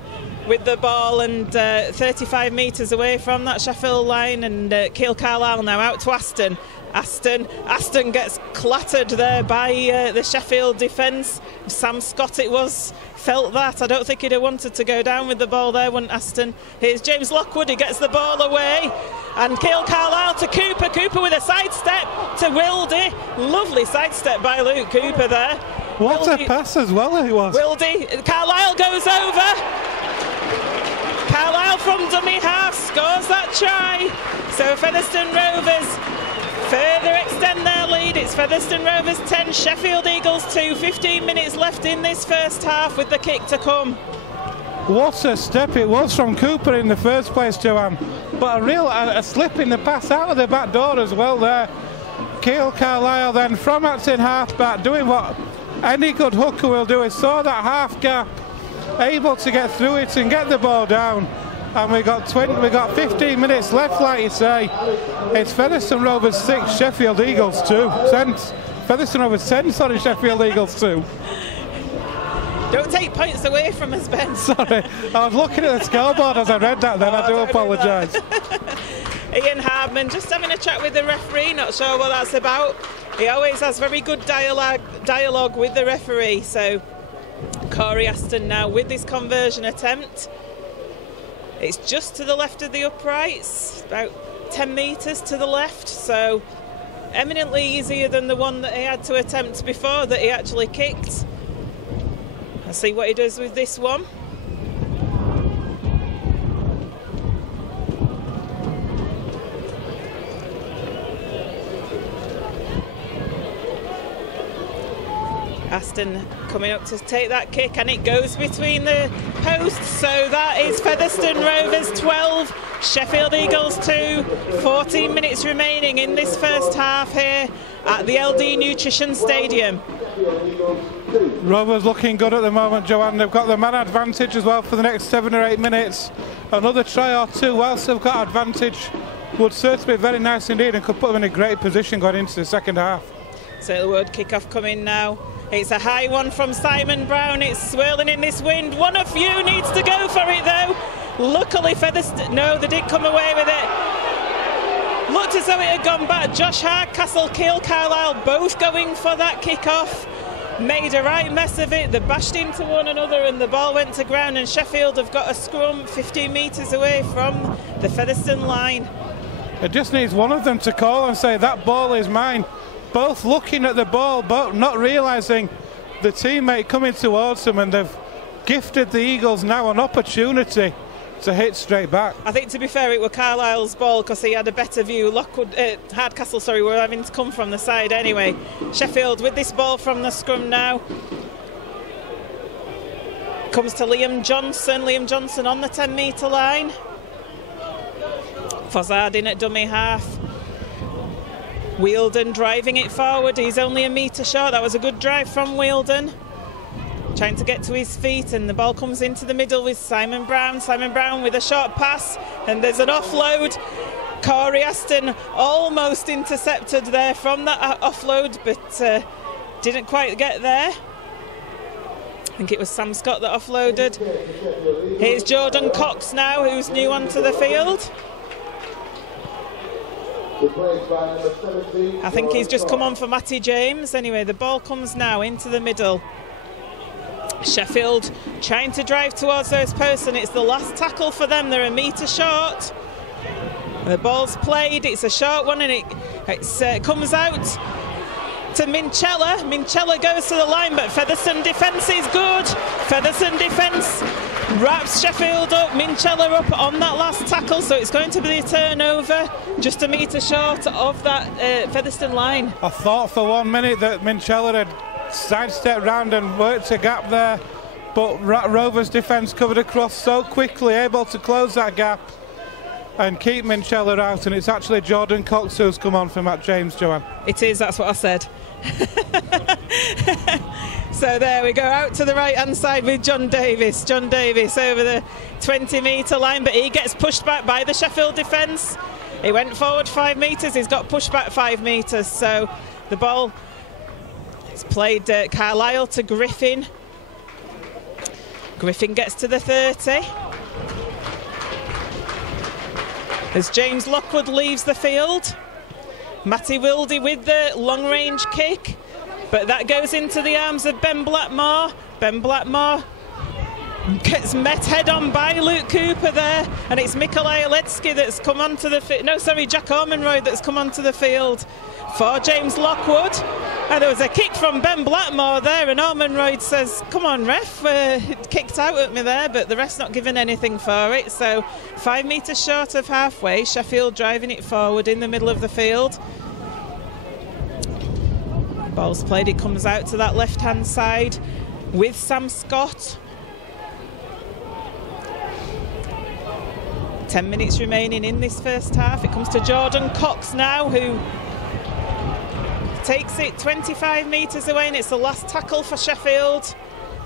with the ball, and 35 metres away from that Sheffield line, and Keil Carlisle now out to Aston. Aston gets clattered there by the Sheffield defence. Sam Scott it was, felt that. I don't think he'd have wanted to go down with the ball there, wouldn't Aston. Here's James Lockwood, he gets the ball away, and Keil Carlisle to Cooper. Cooper with a sidestep to Wildy. Lovely sidestep by Luke Cooper there. What a pass as well it was. Wildy, Carlisle goes over. Carlisle from dummy half scores that try. So Featherstone Rovers further extend their lead. It's Featherstone Rovers 10, Sheffield Eagles 2. 15 minutes left in this first half with the kick to come. What a step it was from Cooper in the first place, Joanne. But a slip in the pass out of the back door as well there. Keil Carlisle then from acting half back, doing what any good hooker will do, is saw that half gap, able to get through it and get the ball down. And we got 15 minutes left, like you say. It's Featherstone Rovers 6, Sheffield Eagles 2. Featherstone Rovers 10, sorry, Sheffield Eagles 2. Don't take points away from us, Ben. Sorry, I was looking at the scoreboard as I read that then. I do apologise. Ian Hardman just having a chat with the referee, not sure what that's about. He always has very good dialogue with the referee. So Corey Aston now with this conversion attempt. It's just to the left of the uprights, about 10 metres to the left, so eminently easier than the one that he had to attempt before that he actually kicked. Let's see what he does with this one. Aston coming up to take that kick, and it goes between the posts. So that is Featherstone Rovers 12, Sheffield Eagles 2. 14 minutes remaining in this first half here at the LD Nutrition Stadium. Rovers looking good at the moment, Joanne. They've got the man advantage as well for the next 7 or 8 minutes. Another try or two whilst they've got advantage would certainly be very nice indeed and could put them in a great position going into the second half. So the word kick-off coming now. It's a high one from Simon Brown. It's swirling in this wind. One of you needs to go for it though. Luckily Featherstone, no, they did come away with it. Looked as though it had gone back. Josh Hardcastle, Keil Carlisle both going for that kick-off. Made a right mess of it. They bashed into one another and the ball went to ground, and Sheffield have got a scrum 15 metres away from the Featherstone line. It just needs one of them to call and say that ball is mine. Both looking at the ball, but not realising the teammate coming towards them, and they've gifted the Eagles now an opportunity to hit straight back. I think, to be fair, it was Carlisle's ball because he had a better view. Hardcastle, sorry, were having to come from the side anyway. Sheffield with this ball from the scrum now. Comes to Liam Johnson. Liam Johnson on the 10-metre line. Fozzard in at dummy half. Wheeldon driving it forward. He's only a metre short. That was a good drive from Wheeldon. Trying to get to his feet, and the ball comes into the middle with Simon Brown. Simon Brown with a short pass, and there's an offload. Corey Aston almost intercepted there from that offload, but didn't quite get there. I think it was Sam Scott that offloaded. Here's Jordan Cox now, who's new onto the field. I think he's just come on for Matty James. Anyway, the ball comes now into the middle. Sheffield trying to drive towards those posts, and it's the last tackle for them. They're a metre short. The ball's played. It's a short one, and it comes out to Minchella. Minchella goes to the line, but Featherstone defence is good. Featherstone defence wraps Sheffield up. Minchella up on that last tackle, so it's going to be a turnover just a metre short of that Featherstone line. I thought for 1 minute that Minchella had sidestepped round and worked a gap there, but Rovers defence covered across so quickly, able to close that gap and keep Minchella out, and it's actually Jordan Cox who's come on for Matt James, Joanne. It is, that's what I said. So there we go, out to the right hand side with John Davis. John Davis over the 20-metre line, but he gets pushed back by the Sheffield defence. He went forward 5 metres, he's got pushed back 5 metres, so the ball is played Carlisle to Griffin. Griffin gets to the 30. As James Lockwood leaves the field. Matty Wildy with the long-range kick, but that goes into the arms of Ben Blackmore. Ben Blackmore gets met head-on by Luke Cooper there, and it's Mikołaj Olecki that's come onto the field. No, sorry, Jack Ormonroyd that's come onto the field for James Lockwood. And there was a kick from Ben Blackmore there, and Ormonroyd says, come on ref, kicked out at me there, but the ref's not giving anything for it. So 5 metres short of halfway, Sheffield driving it forward in the middle of the field. Ball's played, it comes out to that left-hand side with Sam Scott. 10 minutes remaining in this first half. It comes to Jordan Cox now, who takes it 25 metres away, and it's the last tackle for Sheffield.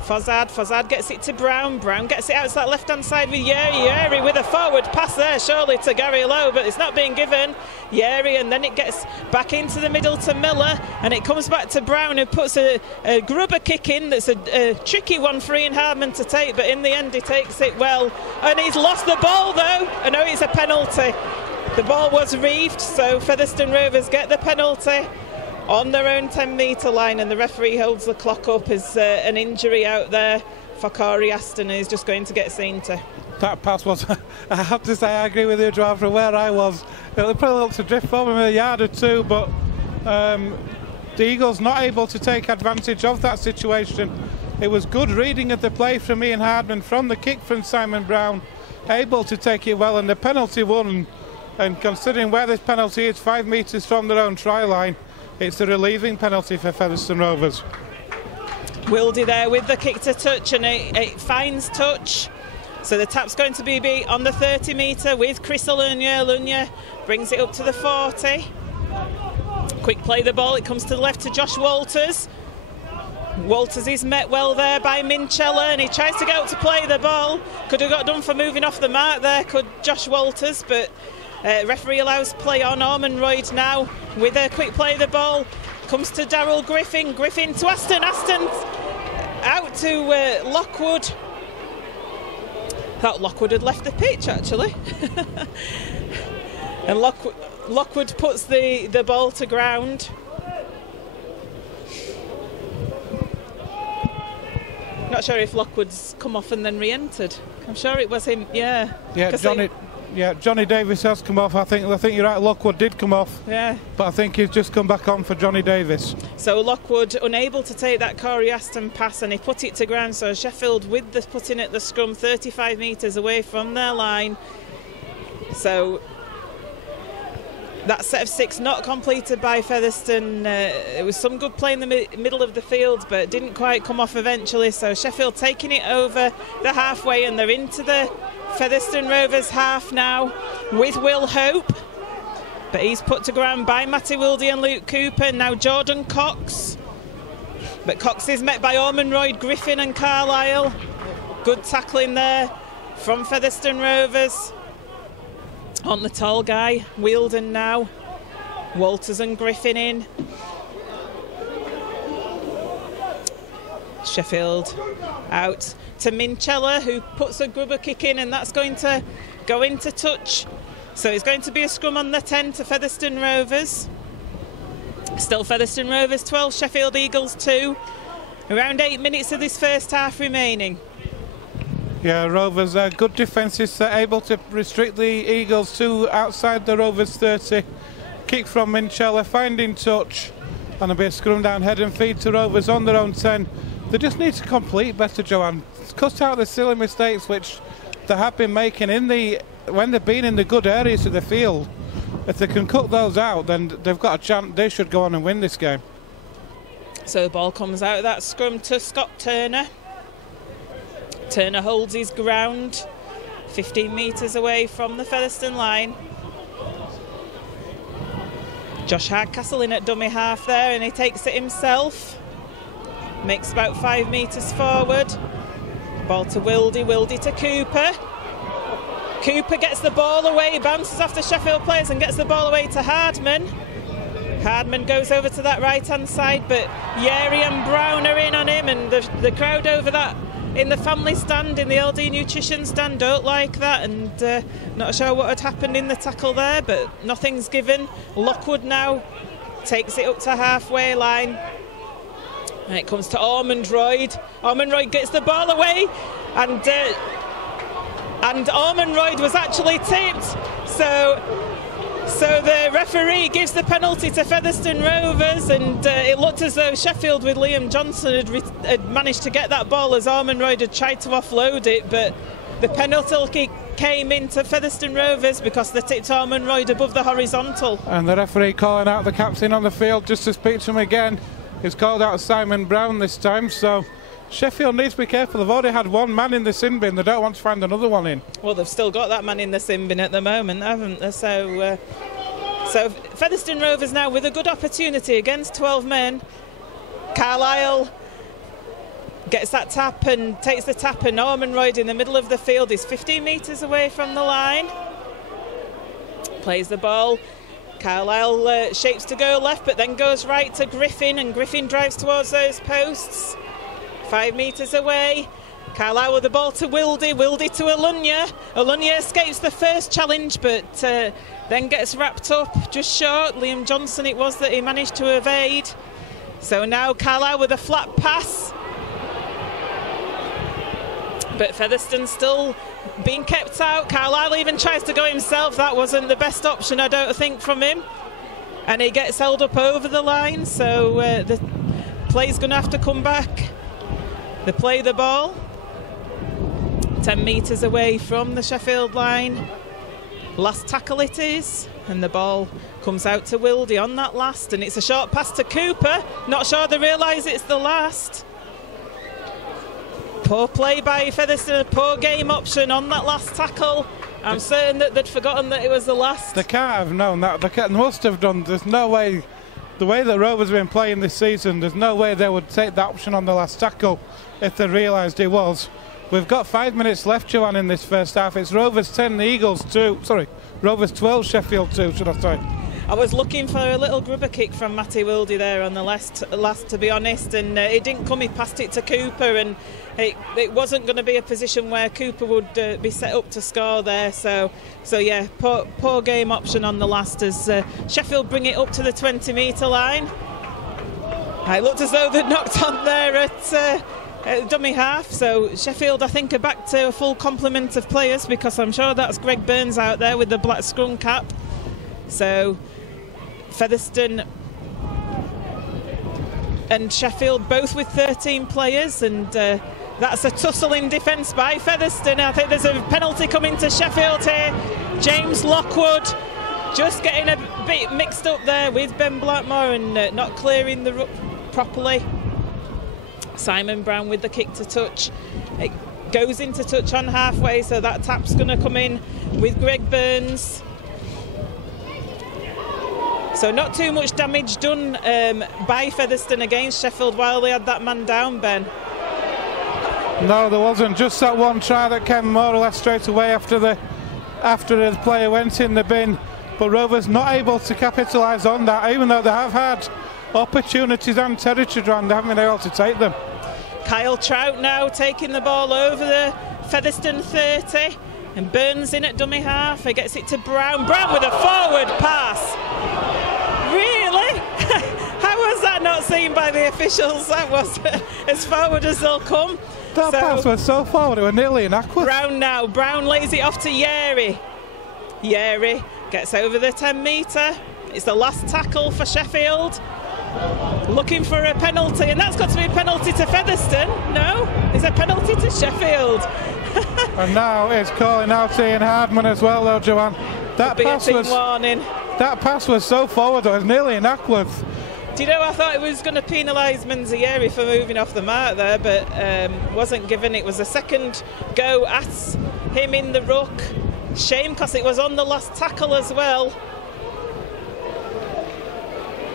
Fozzard gets it to Brown. Brown gets it out to that left-hand side with Yeri. Yeri with a forward pass there, surely to Gary Lowe, but it's not being given. Yeri, and then it gets back into the middle to Miller, and it comes back to Brown, who puts a grubber kick in that's a tricky one for Ian Hardman to take, but in the end he takes it well. And he's lost the ball though. I know it's a penalty. The ball was reeved, so Featherstone Rovers get the penalty on their own 10-metre line, and the referee holds the clock up as an injury out there for Corey Aston, who's just going to get seen to. That pass was, I have to say, I agree with you, Joanne, from where I was. It probably looked to drift forward with a yard or two, but the Eagles not able to take advantage of that situation. It was good reading of the play from Ian Hardman, from the kick from Simon Brown, able to take it well, and the penalty won. And considering where this penalty is, 5 metres from their own try line, it's a relieving penalty for Featherstone Rovers. Wildy there with the kick to touch, and it finds touch. So the tap's going to be on the 30 metre with Chris Alunya. Alunya brings it up to the 40. Quick play the ball, it comes to the left to Josh Walters. Walters is met well there by Minchella, and he tries to get out to play the ball. Could have got done for moving off the mark there, could Josh Walters, but referee allows play on. Ormonroyd now with a quick play the ball. Comes to Daryl Griffin. Griffin to Aston. Aston out to Lockwood. Thought Lockwood had left the pitch actually. And Lockwood puts the ball to ground. Not sure if Lockwood's come off and then re-entered. I'm sure it was him. Yeah. Johnny Davis has come off. I think you're right. Lockwood did come off. Yeah. But I think he's just come back on for Johnny Davis. So Lockwood unable to take that Corey Aston pass, and he put it to ground. So Sheffield with the putting at the scrum, 35 metres away from their line. So that set of 6 not completed by Featherstone. It was some good play in the middle of the field, but didn't quite come off eventually. So Sheffield taking it over the halfway, and they're into the Featherstone Rovers half now with Will Hope. But he's put to ground by Matty Wildy and Luke Cooper. Now Jordan Cox. But Cox is met by Ormonroyd, Griffin and Carlisle. Good tackling there from Featherstone Rovers. On the tall guy, Wheeldon now. Walters and Griffin in. Sheffield out to Minchella, who puts a grubber kick in, and that's going to go into touch. So it's going to be a scrum on the 10 to Featherstone Rovers. Still Featherstone Rovers 12, Sheffield Eagles 2. Around 8 minutes of this first half remaining. Yeah, Rovers good defences, able to restrict the Eagles to outside the Rovers 30. Kick from Minchella, finding touch, and a bit of scrum down, head and feed to Rovers on their own 10. They just need to complete better, Joanne. Cut out the silly mistakes which they have been making when they've been in the good areas of the field. If they can cut those out, then they've got a chance. They should go on and win this game. So the ball comes out of that scrum to Scott Turner. Turner holds his ground 15 metres away from the Featherstone line. Josh Hardcastle in at dummy half there, and he takes it himself. Makes about 5 metres forward. Ball to Wildy, Wildy to Cooper. Cooper gets the ball away, bounces off the Sheffield players and gets the ball away to Hardman. Hardman goes over to that right-hand side, but Yeri and Brown are in on him, and the crowd over that in the family stand, in the LD Nutrition stand, don't like that, and not sure what had happened in the tackle there, but nothing's given. Lockwood now takes it up to halfway line, and it comes to Ormonroyd. Ormonroyd gets the ball away, and Ormonroyd was actually tipped, so the referee gives the penalty to Featherstone Rovers, and it looked as though Sheffield with Liam Johnson had managed to get that ball as Ormonroyd had tried to offload it, but the penalty came into Featherstone Rovers because they tipped Ormonroyd above the horizontal. And the referee calling out the captain on the field just to speak to him again. He's called out Simon Brown this time, so Sheffield needs to be careful. They've already had one man in the sin bin. They don't want to find another one in. Well, they've still got that man in the sin bin at the moment, haven't they? So Featherstone Rovers now with a good opportunity against 12 men. Carlisle gets that tap and takes the tap, and Ormonroyd in the middle of the field is 15 metres away from the line. Plays the ball. Carlisle shapes to go left, but then goes right to Griffin, and Griffin drives towards those posts. 5 metres away. Carlisle with the ball to Wildy, Wildy to Alunya. Alunya escapes the first challenge, but then gets wrapped up just short. Liam Johnson it was that he managed to evade. So now Carlisle with a flat pass. But Featherstone still being kept out. Carlisle even tries to go himself. That wasn't the best option, I don't think, from him. And he gets held up over the line, so the play's going to have to come back. They play the ball 10 metres away from the Sheffield line. Last tackle it is, and the ball comes out to Wildy on that last, and it's a short pass to Cooper. Not sure they realise it's the last. Poor play by Featherstone, a poor game option on that last tackle. I'm certain that they'd forgotten that it was the last. They can't have known that. They must have done. There's no way. The way that Rovers have been playing this season, there's no way they would take that option on the last tackle if they realised it was. We've got 5 minutes left, Joanne, in this first half. It's Rovers 10, the Eagles 2. Sorry, Rovers 12, Sheffield 2, should I say. I was looking for a little grubber kick from Matty Wildy there on the last, to be honest, and it didn't come. He passed it to Cooper, and it wasn't going to be a position where Cooper would be set up to score there. So yeah, poor game option on the last as Sheffield bring it up to the 20-metre line. It looked as though they'd knocked on there at dummy half, so Sheffield I think are back to a full complement of players, because I'm sure that's Greg Burns out there with the black scrum cap. So Featherstone and Sheffield both with 13 players, and that's a tussle in defence by Featherstone. I think there's a penalty coming to Sheffield here. James Lockwood just getting a bit mixed up there with Ben Blackmore and not clearing the ruck properly. Simon Brown with the kick to touch. It goes into touch on halfway, so that tap's going to come in with Greg Burns. So not too much damage done by Featherstone against Sheffield while they had that man down, Ben. No, there wasn't. Just that one try that came more or less straight away after the player went in the bin. But Rovers not able to capitalise on that, even though they have had opportunities and territory drawn, they haven't been able to take them. Kyle Trout now taking the ball over the Featherstone 30, and Burns in at dummy half. He gets it to Brown. Brown with a forward pass. Really? How was that not seen by the officials? That was as forward as they'll come. That pass was so forward, it was nearly an aqua. Brown now. Brown lays it off to Yeri. Yeri gets over the 10-metre. It's the last tackle for Sheffield. Looking for a penalty, and that's got to be a penalty to Featherstone. No, it's a penalty to Sheffield. And now it's calling out Ian Hardman as well, though, Joanne. That pass was so forward, it was nearly an Ackworth. Do you know, I thought it was going to penalise Menzieri for moving off the mark there, but wasn't given. It was a second go at him in the ruck. Shame, because it was on the last tackle as well.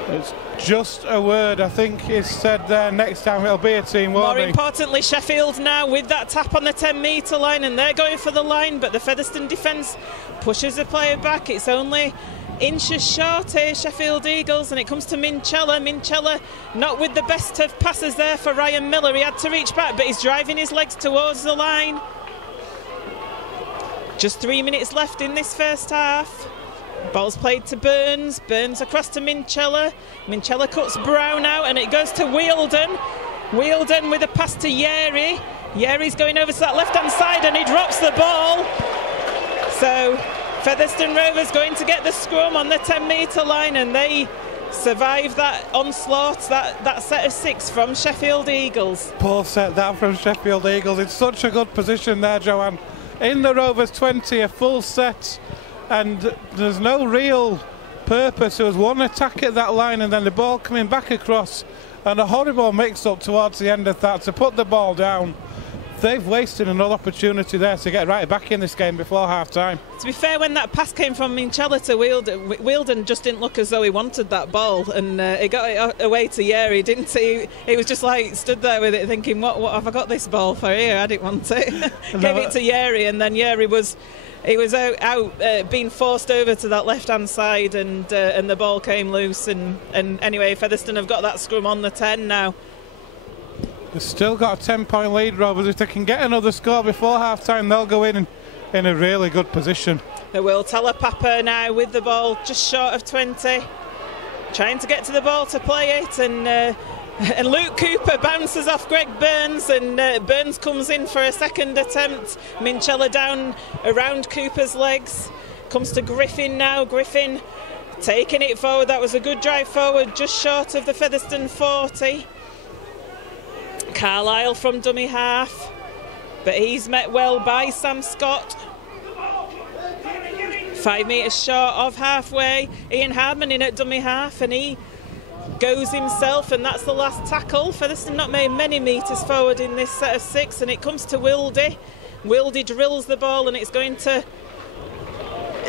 It's just a word, I think is said there. Next time it'll be a team warning. More importantly, Sheffield now with that tap on the 10-metre line, and they're going for the line, but the Featherstone defence pushes the player back. It's only inches short here, Sheffield Eagles, and it comes to Minchella. Minchella not with the best of passes there for Ryan Miller. He had to reach back, but he's driving his legs towards the line. Just 3 minutes left in this first half. Ball's played to Burns. Burns across to Minchella. Minchella cuts Brown out, and it goes to Wheeldon. Wheeldon with a pass to Yeri. Yeri's going over to that left-hand side, and he drops the ball. So Featherstone Rovers going to get the scrum on the 10-metre line, and they survive that onslaught, that set of 6 from Sheffield Eagles. Poor set that from Sheffield Eagles. It's such a good position there, Joanne. In the Rovers 20, a full set, and there's no real purpose. There was one attack at that line, and then the ball coming back across, and a horrible mix-up towards the end of that to put the ball down. They've wasted another opportunity there to get right back in this game before half-time. To be fair, when that pass came from Minchella to Wheeldon just didn't look as though he wanted that ball, and he got it away to Yeri, didn't he? He was just like stood there with it thinking, what have I got this ball for here? I didn't want it. Gave it to Yeri, and then Yeri was being forced over to that left-hand side, and the ball came loose, and anyway, Featherstone have got that scrum on the 10 now. They've still got a 10-point lead, Rovers. If they can get another score before half-time, they'll go in a really good position. They will. Telepapa now with the ball just short of 20. Trying to get to the ball to play it, and Luke Cooper bounces off Greg Burns, and Burns comes in for a second attempt. Minchella down around Cooper's legs. Comes to Griffin now. Griffin taking it forward. That was a good drive forward, just short of the Featherstone 40. Carlisle from dummy half, but he's met well by Sam Scott. 5 metres short of halfway. Ian Hardman in at dummy half, and he goes himself, and that's the last tackle. Featherstone not made many metres forward in this set of 6, and it comes to Wildy. Wildy drills the ball, and it's going to...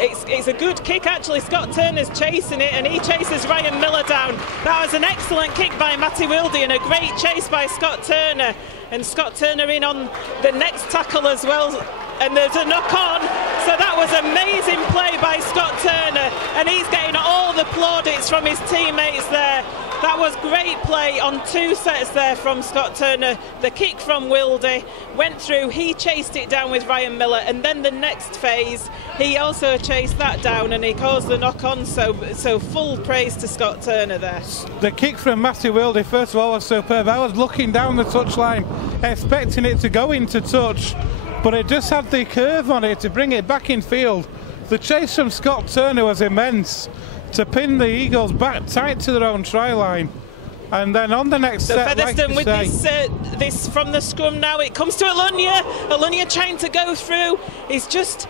It's a good kick, actually. Scott Turner's chasing it, and he chases Ryan Miller down. That was an excellent kick by Matty Wildy, and a great chase by Scott Turner. And Scott Turner in on the next tackle as well. And there's a knock-on. So that was amazing play by Scott Turner, and he's getting all the plaudits from his teammates there. That was great play on 2 sets there from Scott Turner. The kick from Wildy went through, he chased it down with Ryan Miller, and then the next phase he also chased that down and he caused the knock-on, so full praise to Scott Turner there. The kick from Matty Wildy, first of all, was superb. I was looking down the touchline expecting it to go into touch, but it just had the curve on it to bring it back in field. The chase from Scott Turner was immense to pin the Eagles back tight to their own try line. And then on the next set, Featherstone with this from the scrum now, it comes to Alunya. Alunya trying to go through. He's just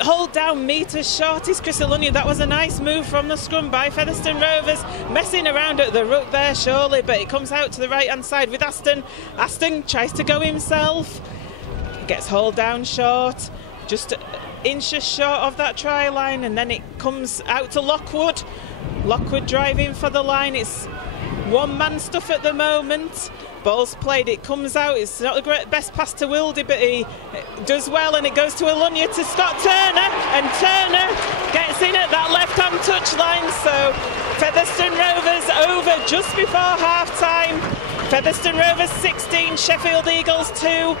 hold down metres short. Is Chris Alunya. That was a nice move from the scrum by Featherstone Rovers. Messing around at the ruck there, surely, but it comes out to the right-hand side with Aston. Aston tries to go himself. Gets hauled down short. Just inches short of that try line, and then it comes out to Lockwood. Lockwood driving for the line. It's one-man stuff at the moment. Ball's played, it comes out. It's not the best pass to Wildy, but he does well, and it goes to Alunya to Scott Turner, and Turner gets in at that left-hand touch line. So Featherstone Rovers over just before half-time. Featherstone Rovers 16, Sheffield Eagles 2.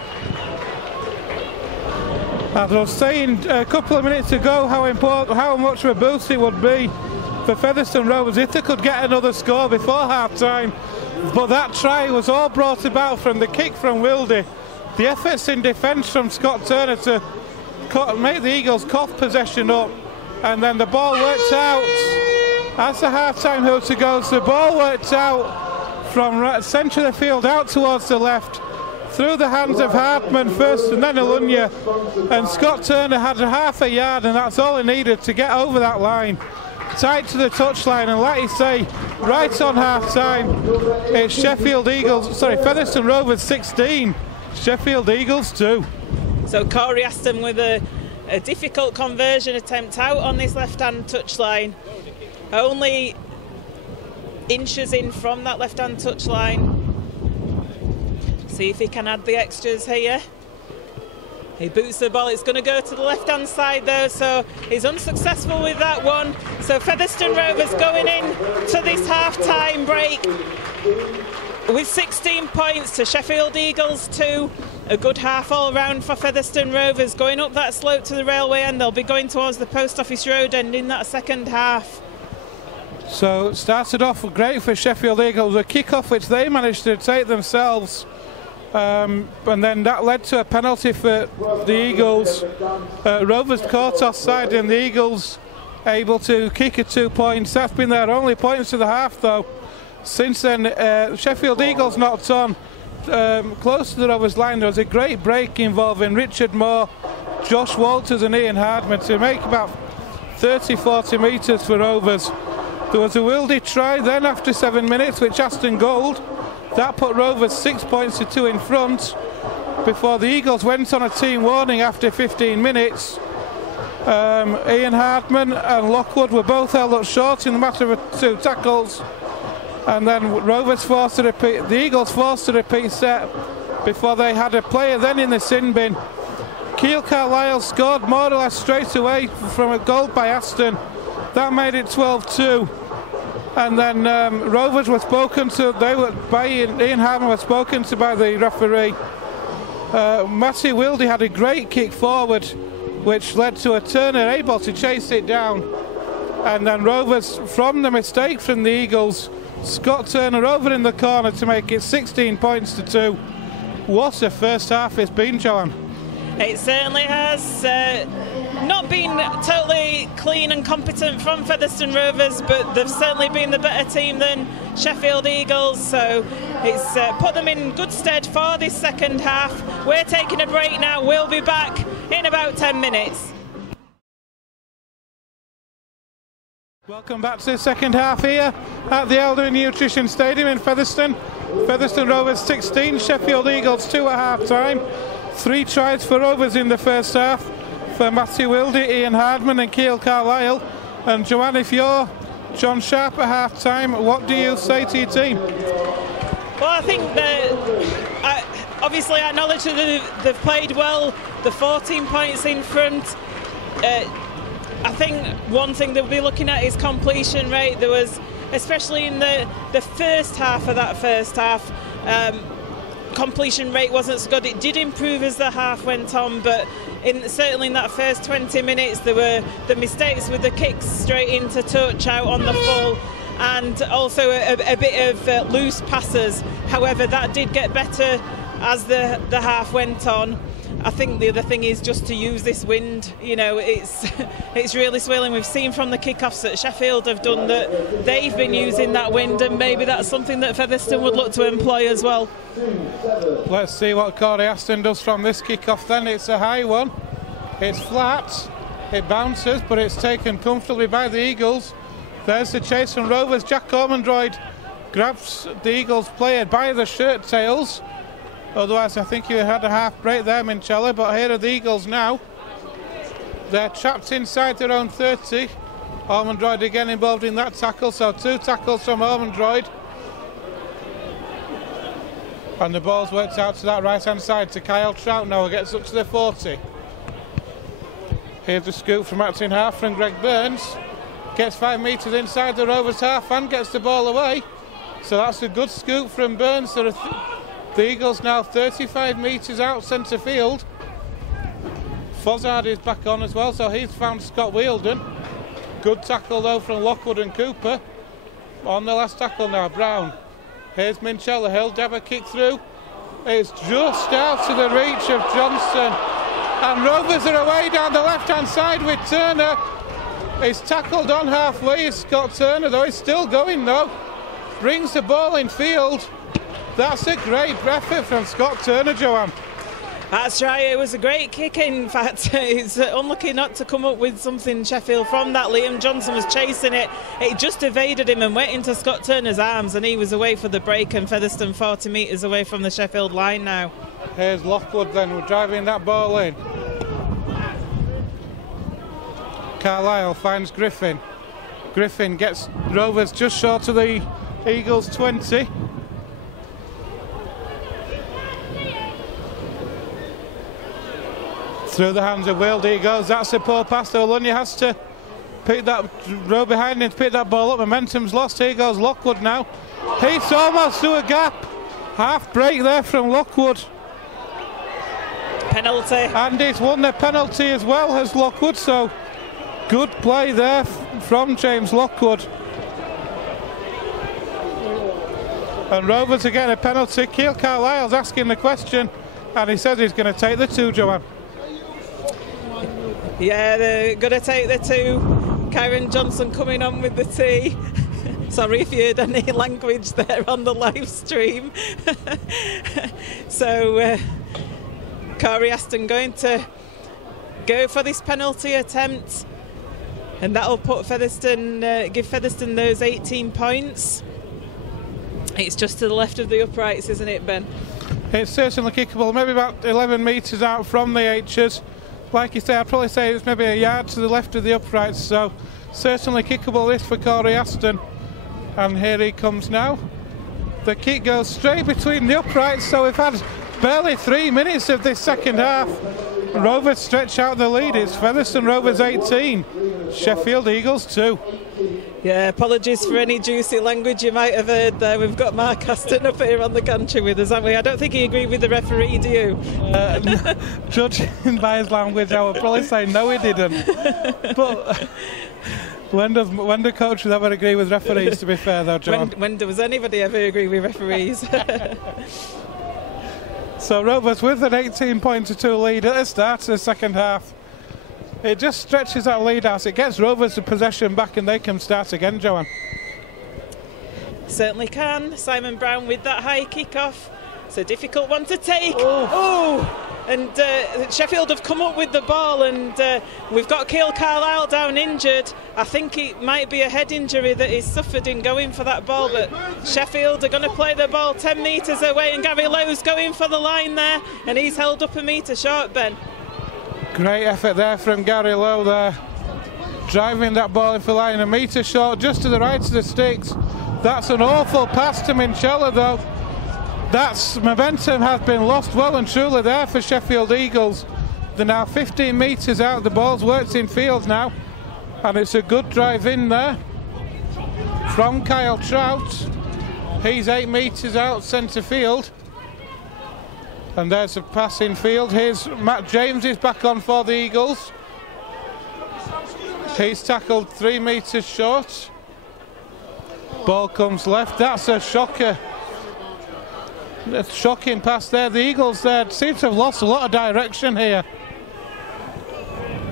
As I was saying a couple of minutes ago, how much of a boost it would be for Featherstone Rovers if they could get another score before half-time. But that try was all brought about from the kick from Wildy, the efforts in defence from Scott Turner to make the Eagles cough possession up, and then the ball worked out. As the half-time hooter goes, the ball worked out from centre of the field out towards the left, through the hands of Hardman first and then Alunya, and Scott Turner had half a yard, and that's all he needed to get over that line, tight to the touchline. And like you say, right on half time, it's Featherstone Rovers 16, Sheffield Eagles 2. So Corey Aston with a difficult conversion attempt out on this left-hand touchline, only inches in from that left-hand touchline. See if he can add the extras here. He boots the ball, it's going to go to the left-hand side though, so he's unsuccessful with that one. So Featherstone Rovers going in to this half-time break with 16 points to Sheffield Eagles 2. A good half all round for Featherstone Rovers, going up that slope to the railway end. They'll be going towards the Post Office Road end in that second half. So it started off great for Sheffield Eagles, a kick-off which they managed to take themselves. And then that led to a penalty for the Eagles. Rovers caught offside, and the Eagles able to kick at 2 points. That's been their only points of the half though. Since then, Sheffield Eagles knocked on close to the Rovers line. There was a great break involving Richard Moore, Josh Walters and Ian Hardman to make about 30-40 metres for Rovers. There was a Wildy try then after 7 minutes, which Aston goaled. That put Rovers 6 points to 2 in front before the Eagles went on a team warning after 15 minutes. Ian Hardman and Lockwood were both held up short in the matter of 2 tackles, and then Rovers forced to repeat. The Eagles forced to repeat set before they had a player then in the sin bin. Keele Carlisle scored more or less straight away from a goal by Aston. That made it 12-2. And then Rovers were spoken to. Ian Hardman was spoken to by the referee. Matty Wildy had a great kick forward, which led to a Turner able to chase it down. And then Rovers, from the mistake from the Eagles, Scott Turner over in the corner to make it 16 points to 2. What a first half it's been, Joanne. It certainly has. Not been totally clean and competent from Featherstone Rovers, but they've certainly been the better team than Sheffield Eagles, so it's put them in good stead for this second half. We're taking a break now. We'll be back in about 10 minutes. Welcome back to the second half here at the Elder Nutrition Stadium in Featherstone. Featherstone Rovers 16, Sheffield Eagles 2 at half time. 3 tries for Rovers in the first half for Matthew Wildy, Ian Hardman and Keil Carlisle. And Joanne, if you're John Sharp at half time, what do you say to your team? Well, I think that obviously I acknowledge that they've played well, the 14 points in front. I think one thing they'll be looking at is completion rate. There was, especially in the first half of that first half, completion rate wasn't so good. It did improve as the half went on, but certainly in that first 20 minutes there were the mistakes with the kicks straight into touch out on the full, and also a bit of loose passes. However, that did get better as the half went on. I think the other thing is just to use this wind. You know, it's really swirling. We've seen from the kickoffs that Sheffield have done that they've been using that wind, and maybe that's something that Featherstone would look to employ as well. Let's see what Corey Aston does from this kickoff then. It's a high one, it's flat, it bounces, but it's taken comfortably by the Eagles. There's the chase from Rovers. Jack Ormondroyd grabs the Eagles player by the shirt tails. Otherwise, I think you had a half break there, Minchella, but here are the Eagles now. They're trapped inside their own 30. Ormondroyd again involved in that tackle, so 2 tackles from Ormondroyd. And the ball's worked out to that right-hand side to Kyle Trout now, gets up to the 40. Here's a scoop from Martin Half from Greg Burns. Gets 5 metres inside the Rovers half and gets the ball away. So that's a good scoop from Burns. The Eagles now 35 metres out centre field. Fozzard is back on as well, so he's found Scott Wheeldon. Good tackle though from Lockwood and Cooper. On the last tackle now, Brown. Here's Minchella, he'll have a kick through. It's just out of the reach of Johnson. And Rovers are away down the left-hand side with Turner. He's tackled on halfway, is Scott Turner though, he's still going though. Brings the ball in field. That's a great effort from Scott Turner, Joanne. That's right, it was a great kick. In fact, it's unlucky not to come up with something Sheffield from that. Liam Johnson was chasing it, it just evaded him and went into Scott Turner's arms, and he was away for the break, and Featherstone 40 metres away from the Sheffield line now. Here's Lockwood then, we're driving that ball in. Carlisle finds Griffin. Griffin gets Rovers just short of the Eagles 20. Through the hands of Wildy he goes. That's a poor pass though. Lunya has to pick that row behind him to pick that ball up. Momentum's lost. Here goes Lockwood now. He's almost through a gap. Half break there from Lockwood. Penalty. And he's won the penalty as well as Lockwood, so good play there from James Lockwood. And Rovers are getting a penalty. Keil Carlisle's asking the question, and he says he's going to take the 2, Joanne. Yeah, they're going to take the 2. Kieran Johnson coming on with the T. Sorry if you heard any language there on the live stream. So, Corey Aston going to go for this penalty attempt, and that'll put Featherstone, give Featherstone those 18 points. It's just to the left of the uprights, isn't it, Ben? It's certainly kickable, maybe about 11 metres out from the H's. Like you say, I'd probably say it's maybe a yard to the left of the uprights, so certainly kickable this for Corey Aston. And here he comes now. The kick goes straight between the uprights, so we've had barely 3 minutes of this second half. Rovers stretch out the lead. It's Featherstone Rovers 18, Sheffield Eagles 2. Yeah, apologies for any juicy language you might have heard there. We've got Mark Aston up here on the gantry with us, haven't we? I don't think he agreed with the referee, do you? Judging by his language, I would probably say no, he didn't. But when do coaches ever agree with referees, to be fair, though, John? When does anybody ever agree with referees? So Rovers with an 18-2 lead at the start of the second half. It just stretches that lead out. It gets Rovers the possession back and they can start again, Joanne. Certainly can. Simon Brown with that high kick-off. It's a difficult one to take. Oh! And Sheffield have come up with the ball, and we've got Keil Carlisle down injured. I think it might be a head injury that he's suffered in going for that ball, but Sheffield are going to play the ball 10 metres away, and Gary Lowe's going for the line there, and he's held up a metre short, Ben. Great effort there from Gary Lowe there, driving that ball in for line, a metre short, just to the right of the sticks. That's an awful pass to Minchella though. That's momentum has been lost well and truly there for Sheffield Eagles. They're now 15 metres out, the ball's worked in field now, and it's a good drive in there from Kyle Trout. He's 8 metres out centre field, and there's a pass in field. Here's Matt James, is back on for the Eagles. He's tackled 3 metres short. Ball comes left. That's a shocker. A shocking pass there. The Eagles there seem to have lost a lot of direction here.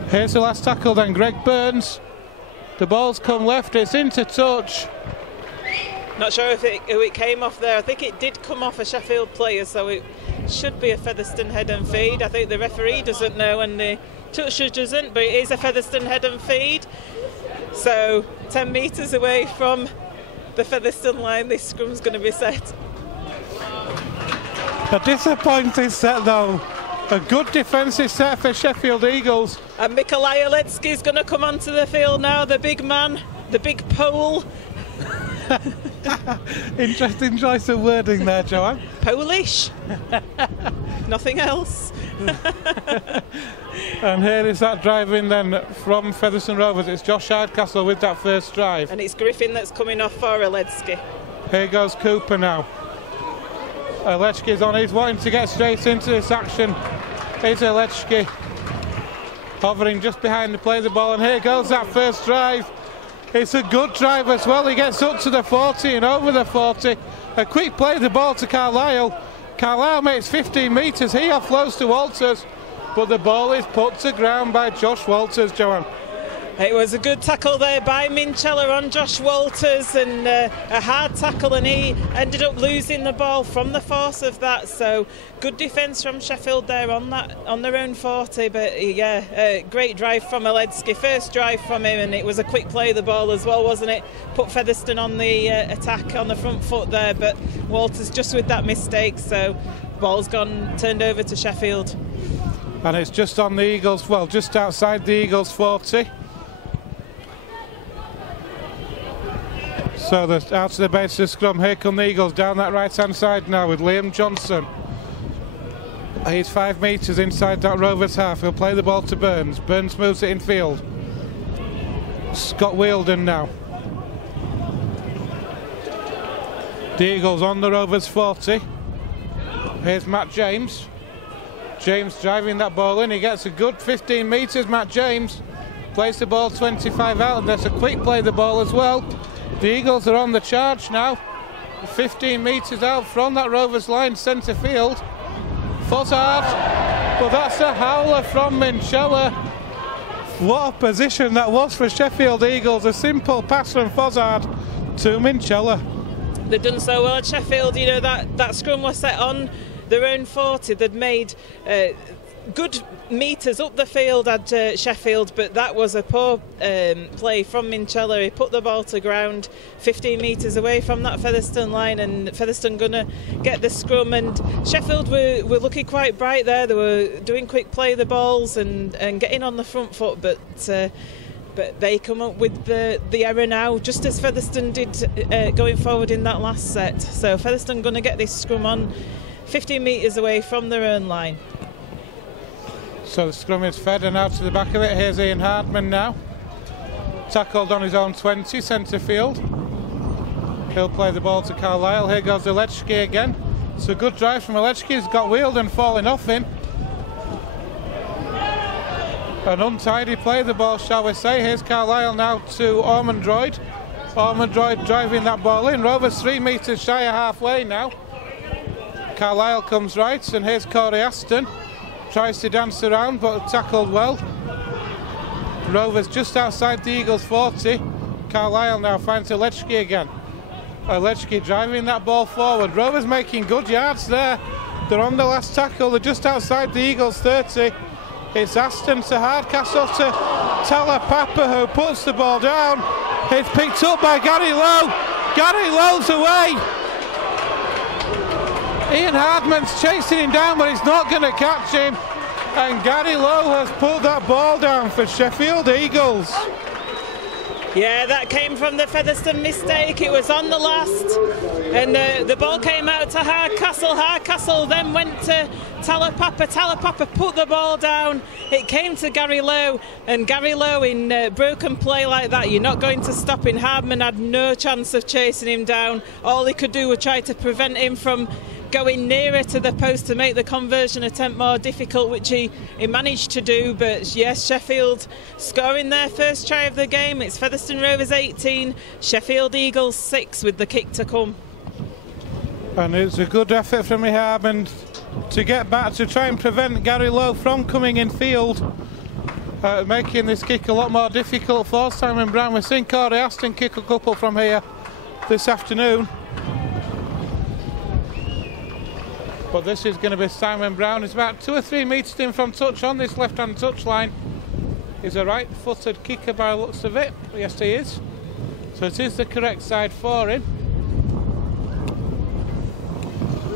Here's the last tackle then, Greg Burns. The ball's come left, it's into touch. Not sure who it came off there. I think it did come off a Sheffield player, so it should be a Featherstone head and feed. I think the referee doesn't know and the toucher doesn't, but it is a Featherstone head and feed. So 10 metres away from the Featherstone line, this scrum's going to be set. A disappointing set though. A good defensive set for Sheffield Eagles. And Mikolaj Olecki's going to come onto the field now, the big man, the big pole. Interesting choice of wording there, Joanne. Polish. Nothing else. And here is that drive in then from Featherstone Rovers. It's Josh Hardcastle with that first drive. And it's Griffin that's coming off for Olecki. Here goes Cooper now. Olecki's on, he's wanting to get straight into this action. Here's Olecki, hovering just behind to play the ball, and here goes that first drive. It's a good drive as well. He gets up to the 40 and over the 40. A quick play the ball to Carlisle. Carlisle makes 15 metres, he offloads to Walters, but the ball is put to ground by Josh Walters, Joanne. It was a good tackle there by Minchella on Josh Walters, and a hard tackle, and he ended up losing the ball from the force of that. So good defence from Sheffield there on their own 40. But yeah, great drive from Olecki, first drive from him, and it was a quick play of the ball as well, wasn't it? Put Featherstone on the attack on the front foot there, but Walters just with that mistake. So ball's turned over to Sheffield. And it's just on the Eagles, well, just outside the Eagles 40. So out to the base of the scrum. Here come the Eagles down that right hand side now with Liam Johnson. He's 5 metres inside that Rovers half. He'll play the ball to Burns. Burns moves it in field. Scott Wheeldon now. The Eagles on the Rovers 40. Here's Matt James. James driving that ball in. He gets a good 15 metres, Matt James. Plays the ball 25 out, and there's a quick play the ball as well. The Eagles are on the charge now. 15 metres out from that Rovers line, centre field. Fossard, but that's a howler from Minchella. What a position that was for Sheffield Eagles. A simple pass from Fossard to Minchella. They've done so well at Sheffield. You know, that scrum was set on their own 40. They'd made good metres up the field at Sheffield, but that was a poor play from Minchella. He put the ball to ground 15 metres away from that Featherstone line, and Featherstone going to get the scrum, and Sheffield were looking quite bright there. They were doing quick play the balls and getting on the front foot, but they come up with the error now, just as Featherstone did going forward in that last set. So Featherstone going to get this scrum on 15 metres away from their own line. So the scrum is fed, and out to the back of it. Here's Ian Hardman now. Tackled on his own 20, centre field. He'll play the ball to Carlisle. Here goes Olecki again. It's a good drive from Olecki. He's got Wheeldon falling off him. An untidy play the ball, shall we say. Here's Carlisle now to Ormondroyd. Ormondroyd driving that ball in. Rovers 3 metres shy of halfway now. Carlisle comes right, and here's Corey Aston. Tries to dance around, but tackled well. Rovers just outside the Eagles 40. Carlisle now finds Olecki again. Alechki driving that ball forward. Rovers making good yards there. They're on the last tackle. They're just outside the Eagles 30. It's Aston to Hardcastle to Talapapa, who puts the ball down. It's picked up by Gary Lowe. Gary Lowe's away. Ian Hardman's chasing him down, but he's not going to catch him. And Gary Lowe has pulled that ball down for Sheffield Eagles. Yeah, that came from the Featherstone mistake. It was on the last, and the ball came out to Hardcastle. Hardcastle then went to Talapapa. Talapapa put the ball down. It came to Gary Lowe, and Gary Lowe in broken play like that, you're not going to stop him. Hardman had no chance of chasing him down. All he could do was try to prevent him from going nearer to the post to make the conversion attempt more difficult, which he managed to do. But yes, Sheffield scoring their first try of the game. It's Featherstone Rovers 18, Sheffield Eagles 6 with the kick to come. And it's a good effort from Hardman to get back to try and prevent Gary Lowe from coming in field, making this kick a lot more difficult for Simon Brown. We've seen Corey Aston kick a couple from here this afternoon. But this is going to be Simon Brown. He's about 2 or 3 metres in from touch on this left-hand touchline. He's a right-footed kicker by the looks of it. Yes, he is. So it is the correct side for him.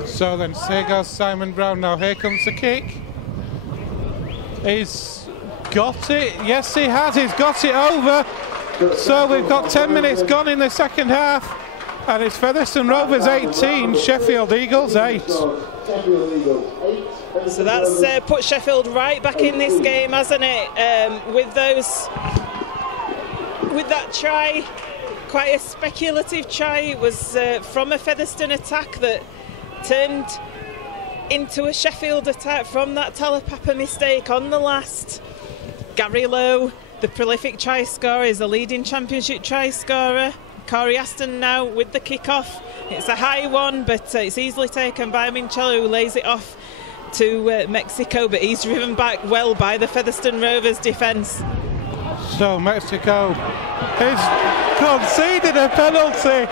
So then here goes Simon Brown now. Here comes the kick. He's got it. Yes, he has. He's got it over. So we've got 10 minutes gone in the second half. And it's Featherstone Rovers 18, Sheffield Eagles 8. So that's put Sheffield right back in this game, hasn't it? With that try, quite a speculative try. It was from a Featherstone attack that turned into a Sheffield attack from that Talapapa mistake on the last. Gary Lowe, the prolific try scorer, is the leading championship try scorer. Corey Aston now with the kick-off. It's a high one, but it's easily taken by Mincello, who lays it off to Mexico, but he's driven back well by the Featherstone Rovers defence. So Mexico has conceded a penalty,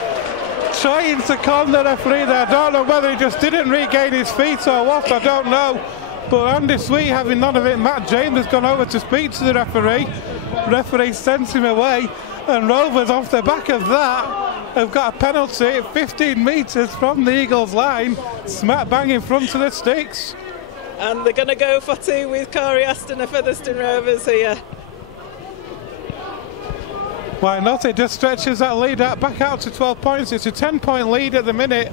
trying to con the referee there. I don't know whether he just didn't regain his feet or what, I don't know. But Andy Sweet having none of it, Matt James has gone over to speak to the referee. Referee sends him away. And Rovers, off the back of that, have got a penalty 15 metres from the Eagles line, smack bang in front of the sticks. And they're going to go for 2 with Corey Aston of Featherstone Rovers here. Why not? It just stretches that lead out, back out to 12 points. It's a 10-point lead at the minute.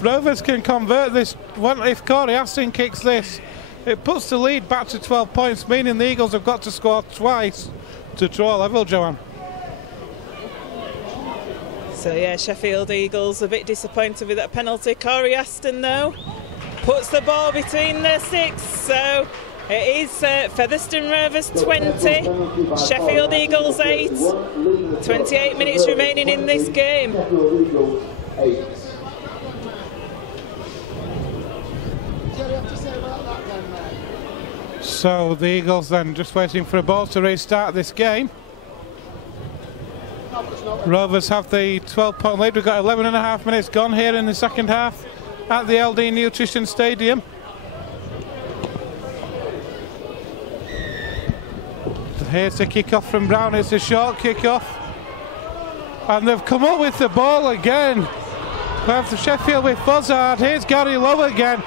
Rovers can convert this one. If Corey Aston kicks this, it puts the lead back to 12 points, meaning the Eagles have got to score twice to draw level, Joanne. So yeah, Sheffield Eagles a bit disappointed with that penalty. Corey Aston though puts the ball between their sticks. So it is Featherstone Rovers 20, Sheffield Eagles 8. 28 minutes remaining in this game. So the Eagles then just waiting for a ball to restart this game. Rovers have the 12-point lead. We've got 11.5 minutes gone here in the second half at the LD Nutrition Stadium. Here's the kick-off from Brown. It's a short kick-off. And they've come up with the ball again. We have the Sheffield with Fozzard. Here's Gary Lowe again.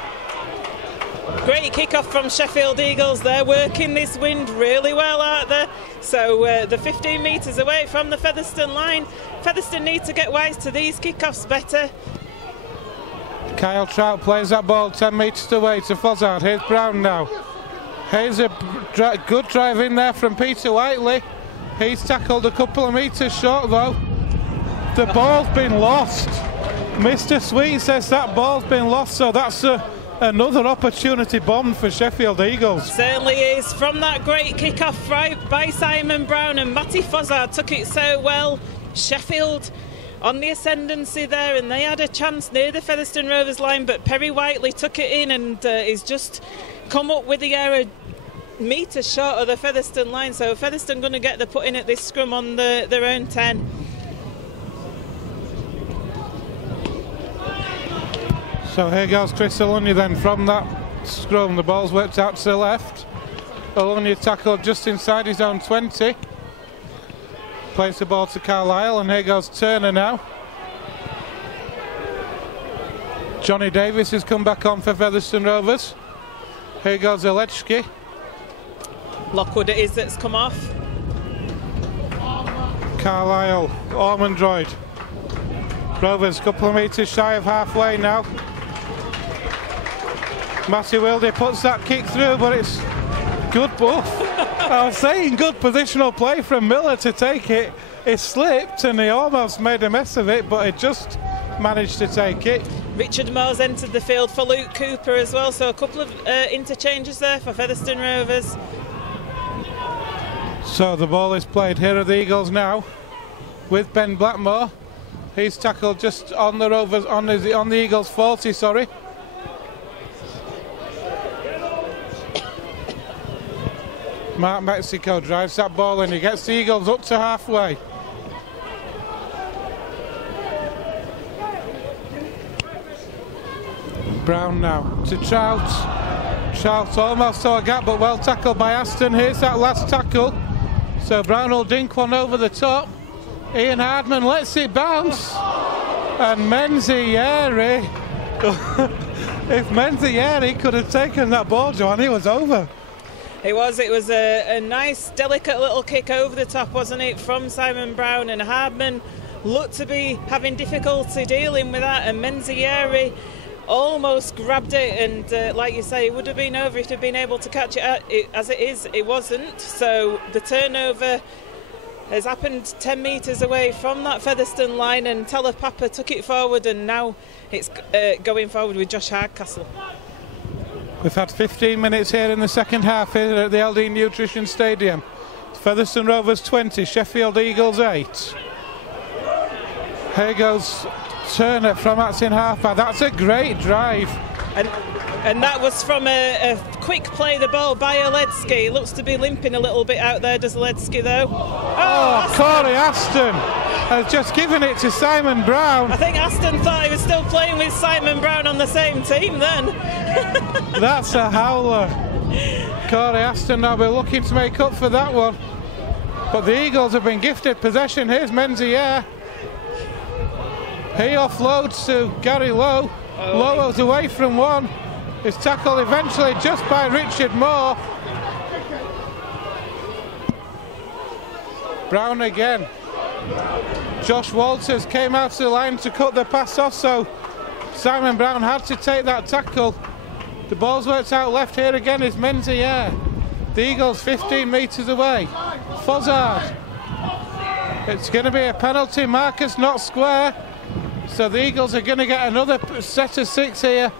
Great kick-off from Sheffield Eagles. They're working this wind really well, aren't they? So the 15 metres away from the Featherstone line. Featherstone need to get wise to these kick-offs better. Kyle Trout plays that ball 10 metres away to Fozzard. Here's Brown now. Here's a good drive in there from Peter Whiteley. He's tackled a couple of metres short though. The ball's been lost. Mr. Sweet says that ball's been lost, so that's another opportunity bomb for Sheffield Eagles. Certainly is. From that great kick-off right by Simon Brown, and Matty Fozzard took it so well. Sheffield on the ascendancy there, and they had a chance near the Featherstone Rovers line, but Perry Whiteley took it in and he's just come up with the error metre short of the Featherstone line. So Featherstone going to get the put in at this scrum on their own 10. So here goes Chris Alunyi then from that scrum. The ball's worked out to the left. Alunyi tackled just inside his own 20. Plays the ball to Carlisle, and here goes Turner now. Johnny Davis has come back on for Featherstone Rovers. Here goes Olechki. Lockwood it is that's come off. Carlisle, Ormondroyd. Rovers a couple of metres shy of halfway now. Matty Wilde puts that kick through, but it's good buff. I was saying good positional play from Miller to take it. It slipped and he almost made a mess of it, but it just managed to take it. Richard Moore's entered the field for Luke Cooper as well, so a couple of interchanges there for Featherstone Rovers. So the ball is played. Here are the Eagles now with Ben Blackmore. He's tackled just on the Rovers, on the Eagles 40, sorry. Mark Mexico drives that ball in. He gets the Eagles up to halfway. Brown now to Trout. Trout almost saw a gap, but well tackled by Aston. Here's that last tackle. So Brown will dink one over the top. Ian Hardman lets it bounce. And Menzieri. If Menzieri could have taken that ball, Joanne, it was over. It was a nice, delicate little kick over the top, wasn't it, from Simon Brown, and Hardman looked to be having difficulty dealing with that, and Menzieri almost grabbed it, and like you say, it would have been over if he'd been able to catch it. As it is, it wasn't. So the turnover has happened 10 metres away from that Featherstone line, and Telepapa took it forward, and now it's going forward with Josh Hardcastle. We've had 15 minutes here in the second half here at the LD Nutrition Stadium. Featherstone Rovers 20, Sheffield Eagles 8. Here goes Turner from that's in half-back. That's a great drive. And that was from a quick play the ball by Oledzki. It looks to be limping a little bit out there, does Oledzki though? Oh, Corey Aston has just given it to Simon Brown. I think Aston thought he was still playing with Simon Brown on the same team then. That's a howler. Corey Aston now be looking to make up for that one. But the Eagles have been gifted possession. Here's Menzier. He offloads to Gary Lowe. Lowe's away from one. Is tackled eventually just by Richard Moore. Brown again. Josh Walters came out to the line to cut the pass off, so Simon Brown had to take that tackle. The ball's worked out left. Here again is Menzier. The Eagles 15 metres away. Fozzard. It's going to be a penalty. Marcus not square. So the Eagles are going to get another set of 6 here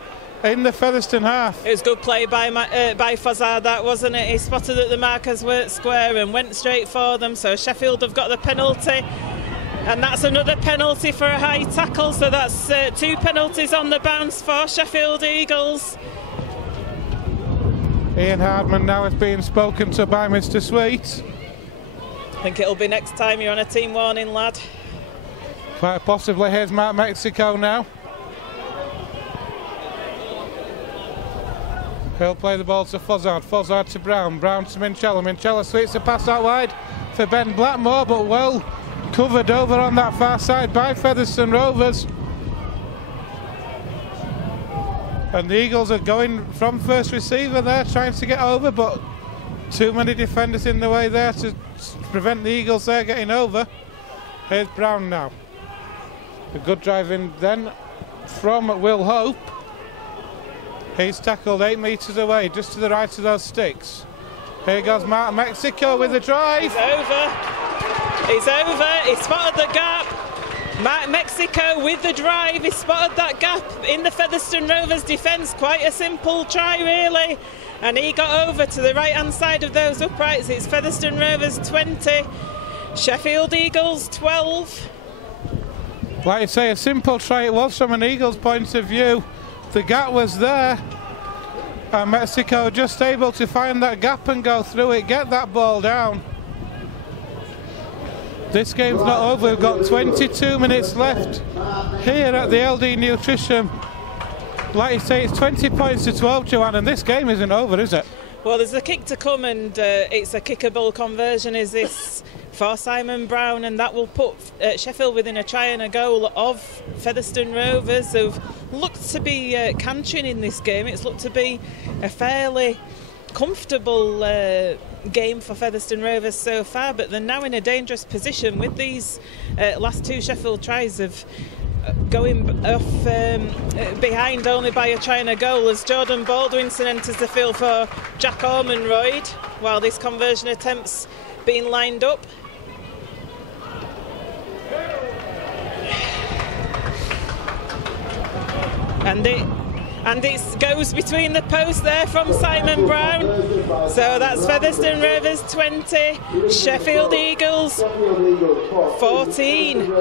in the Featherstone half. It was good play by Fozzard, that wasn't it? He spotted that the markers weren't square and went straight for them. So Sheffield have got the penalty. And that's another penalty for a high tackle. So that's 2 penalties on the bounce for Sheffield Eagles. Ian Hardman now is being spoken to by Mr. Sweet. I think it'll be next time you're on a team warning, lad. Quite possibly. Here's Mark Mexico now. He'll play the ball to Fozzard. Fozzard to Brown. Brown to Minchella. Minchella sweeps the pass out wide for Ben Blackmore, but well covered over on that far side by Featherstone Rovers. And the Eagles are going from first receiver there, trying to get over, but too many defenders in the way there to prevent the Eagles there getting over. Here's Brown now. A good drive in then from Will Hope. He's tackled 8 metres away, just to the right of those sticks. Here goes Mark Mexico with the drive. He's over. He's over. He spotted the gap. Mark Mexico with the drive. He spotted that gap in the Featherstone Rovers defence. Quite a simple try, really. And he got over to the right-hand side of those uprights. It's Featherstone Rovers 20, Sheffield Eagles 12. Like I say, a simple try it was from an Eagles point of view. The gap was there, and Mexico just able to find that gap and go through it, get that ball down. This game's not over. We've got 22 minutes left here at the LD Nutrition Like you say, it's 20 points to 12, Joanne, and this game isn't over, is it? Well, there's a kick to come, and it's a kickable conversion, is this, for Simon Brown, and that will put Sheffield within a try and a goal of Featherstone Rovers, who've looked to be cantering in this game. It's looked to be a fairly comfortable game for Featherstone Rovers so far, but they're now in a dangerous position with these last two Sheffield tries of going off behind only by a try and a goal as Jordan Baldwinson enters the field for Jack Ormonroyd while this conversion attempt's being lined up. And it goes between the posts there from Simon Brown. So that's Featherstone Rovers 20, Sheffield Eagles 14.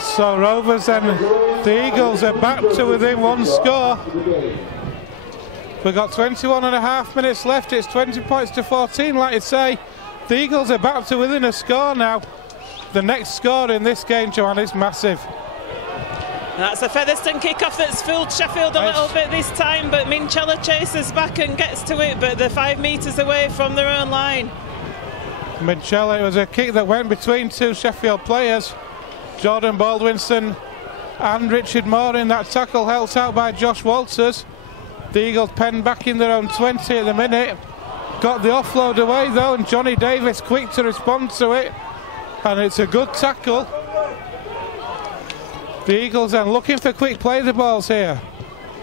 So Rovers and the Eagles are back to within one score. We've got 21 and a half minutes left. It's 20 points to 14, like you say. The Eagles are back to within a score now. The next score in this game, Joanne, is massive. That's a Featherstone kick-off that's fooled Sheffield a little bit this time, but Minchella chases back and gets to it, but they're 5 metres away from their own line. Minchella, it was a kick that went between two Sheffield players. Jordan Baldwinson and Richard Moore in that tackle, helped out by Josh Walters. The Eagles penned back in their own 20 at the minute. Got the offload away though, and Johnny Davis quick to respond to it. And it's a good tackle. The Eagles then looking for quick play the balls here.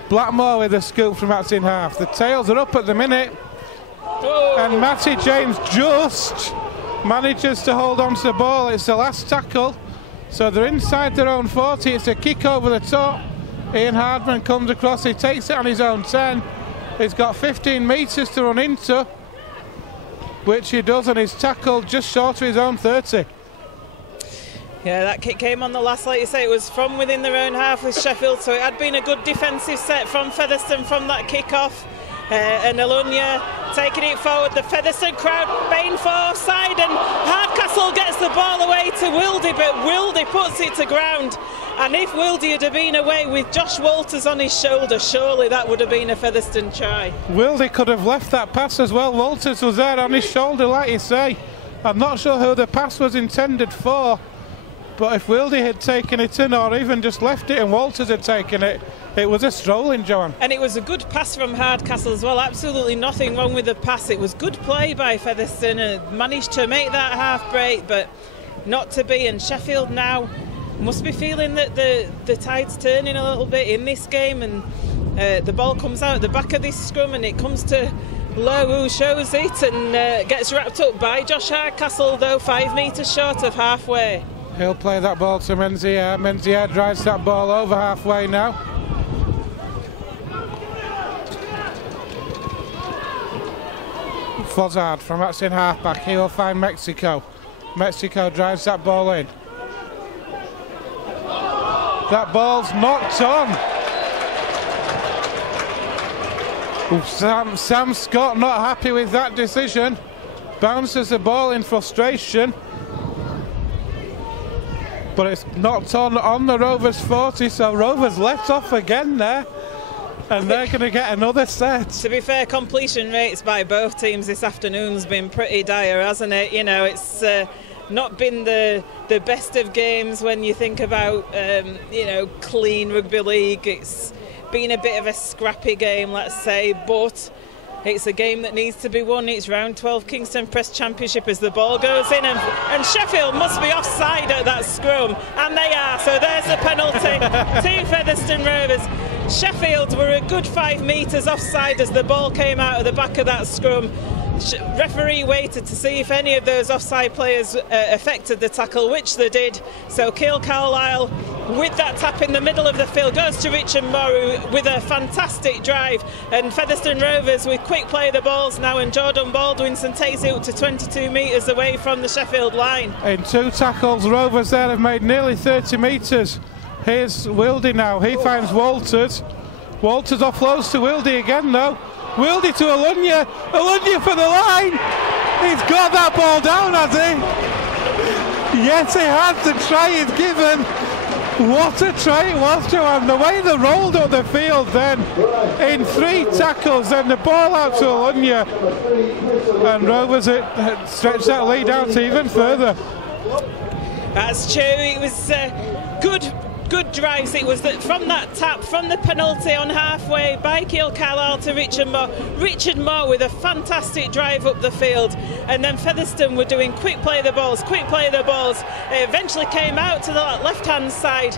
Blackmore with a scoop from outside half. The tails are up at the minute. And Matty James just manages to hold on to the ball. It's the last tackle. So they're inside their own 40. It's a kick over the top. Ian Hardman comes across. He takes it on his own 10. He's got 15 metres to run into, which he does, and he's tackled just short of his own 30. Yeah, that kick came on the last, like you say, it was from within their own half with Sheffield, so it had been a good defensive set from Featherstone from that kick-off. And Alunya taking it forward, the Featherstone crowd baying for offside, and Hardcastle gets the ball away to Wildy, but Wildy puts it to ground. And if Wildy had been away with Josh Walters on his shoulder, surely that would have been a Featherstone try. Wildy could have left that pass as well. Walters was there on his shoulder, like you say. I'm not sure who the pass was intended for, but if Wildy had taken it in or even just left it and Walters had taken it, it was a strolling, Joanne. And it was a good pass from Hardcastle as well. Absolutely nothing wrong with the pass. It was good play by Featherstone and managed to make that half break, but not to be. And Sheffield now must be feeling that the tide's turning a little bit in this game, and the ball comes out at the back of this scrum and it comes to Lowe, who shows it and gets wrapped up by Josh Hardcastle, though 5 metres short of halfway. He'll play that ball to Menzies. Menzies drives that ball over halfway now. Fozzard from that's in halfback. He will find Mexico. Mexico drives that ball in. That ball's knocked on. Ooh, Sam Scott not happy with that decision. Bounces the ball in frustration. But it's knocked on the Rovers 40, so Rovers let off again there. And they're going to get another set. To be fair, completion rates by both teams this afternoon's been pretty dire, hasn't it? You know, it's not been the best of games when you think about, you know, clean rugby league. It's been a bit of a scrappy game, let's say, but it's a game that needs to be won. It's round 12 Kingston Press Championship as the ball goes in, and Sheffield must be offside at that scrum, and they are, so there's the penalty to Featherstone Rovers. Sheffield were a good 5 metres offside as the ball came out of the back of that scrum. Referee waited to see if any of those offside players affected the tackle, which they did. So Keil Carlisle, with that tap in the middle of the field, goes to Richard Morrow with a fantastic drive, and Featherstone Rovers with quick play of the balls now, and Jordan Baldwinson takes it up to 22 metres away from the Sheffield line. In 2 tackles, Rovers there have made nearly 30 metres. Here's Wildy now, he finds Walters. Walters offloads to Wildy again though. Wildy to Alunya. Alunya for the line. He's got that ball down, has he? Yes, he has. The try is given. What a try it was, Joanne. The way they rolled up the field then, in 3 tackles, then the ball out to Olunya. And Rovers stretched that lead out even further. That's true. It was good drives. It was from that tap, from the penalty on halfway by Keil Carlisle to Richard Moore. Richard Moore with a fantastic drive up the field. And then Featherstone were doing quick play the balls. It eventually came out to the left-hand side.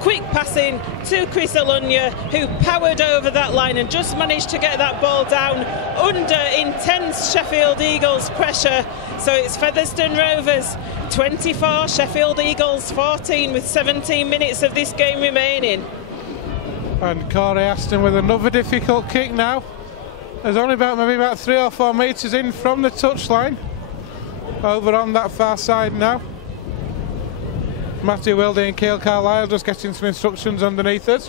Quick passing to Chris Olunya, who powered over that line and just managed to get that ball down under intense Sheffield Eagles pressure. So it's Featherstone Rovers 24, Sheffield Eagles 14, with 17 minutes of this game remaining. And Corey Aston with another difficult kick now. There's only maybe about 3 or 4 metres in from the touchline. Over on that far side now. Matthew Wilde and Keil Carlisle just getting some instructions underneath us.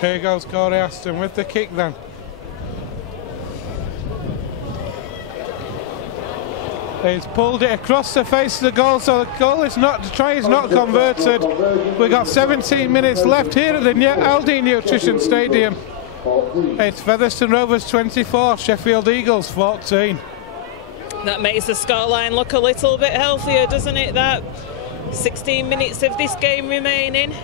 Here goes Corey Aston with the kick then. He's pulled it across the face of the goal, so the goal is not, the try is not converted. We've got 17 minutes left here at the LD Nutrition Stadium. It's Featherstone Rovers 24, Sheffield Eagles 14. That makes the scoreline look a little bit healthier, doesn't it? That 16 minutes of this game remaining.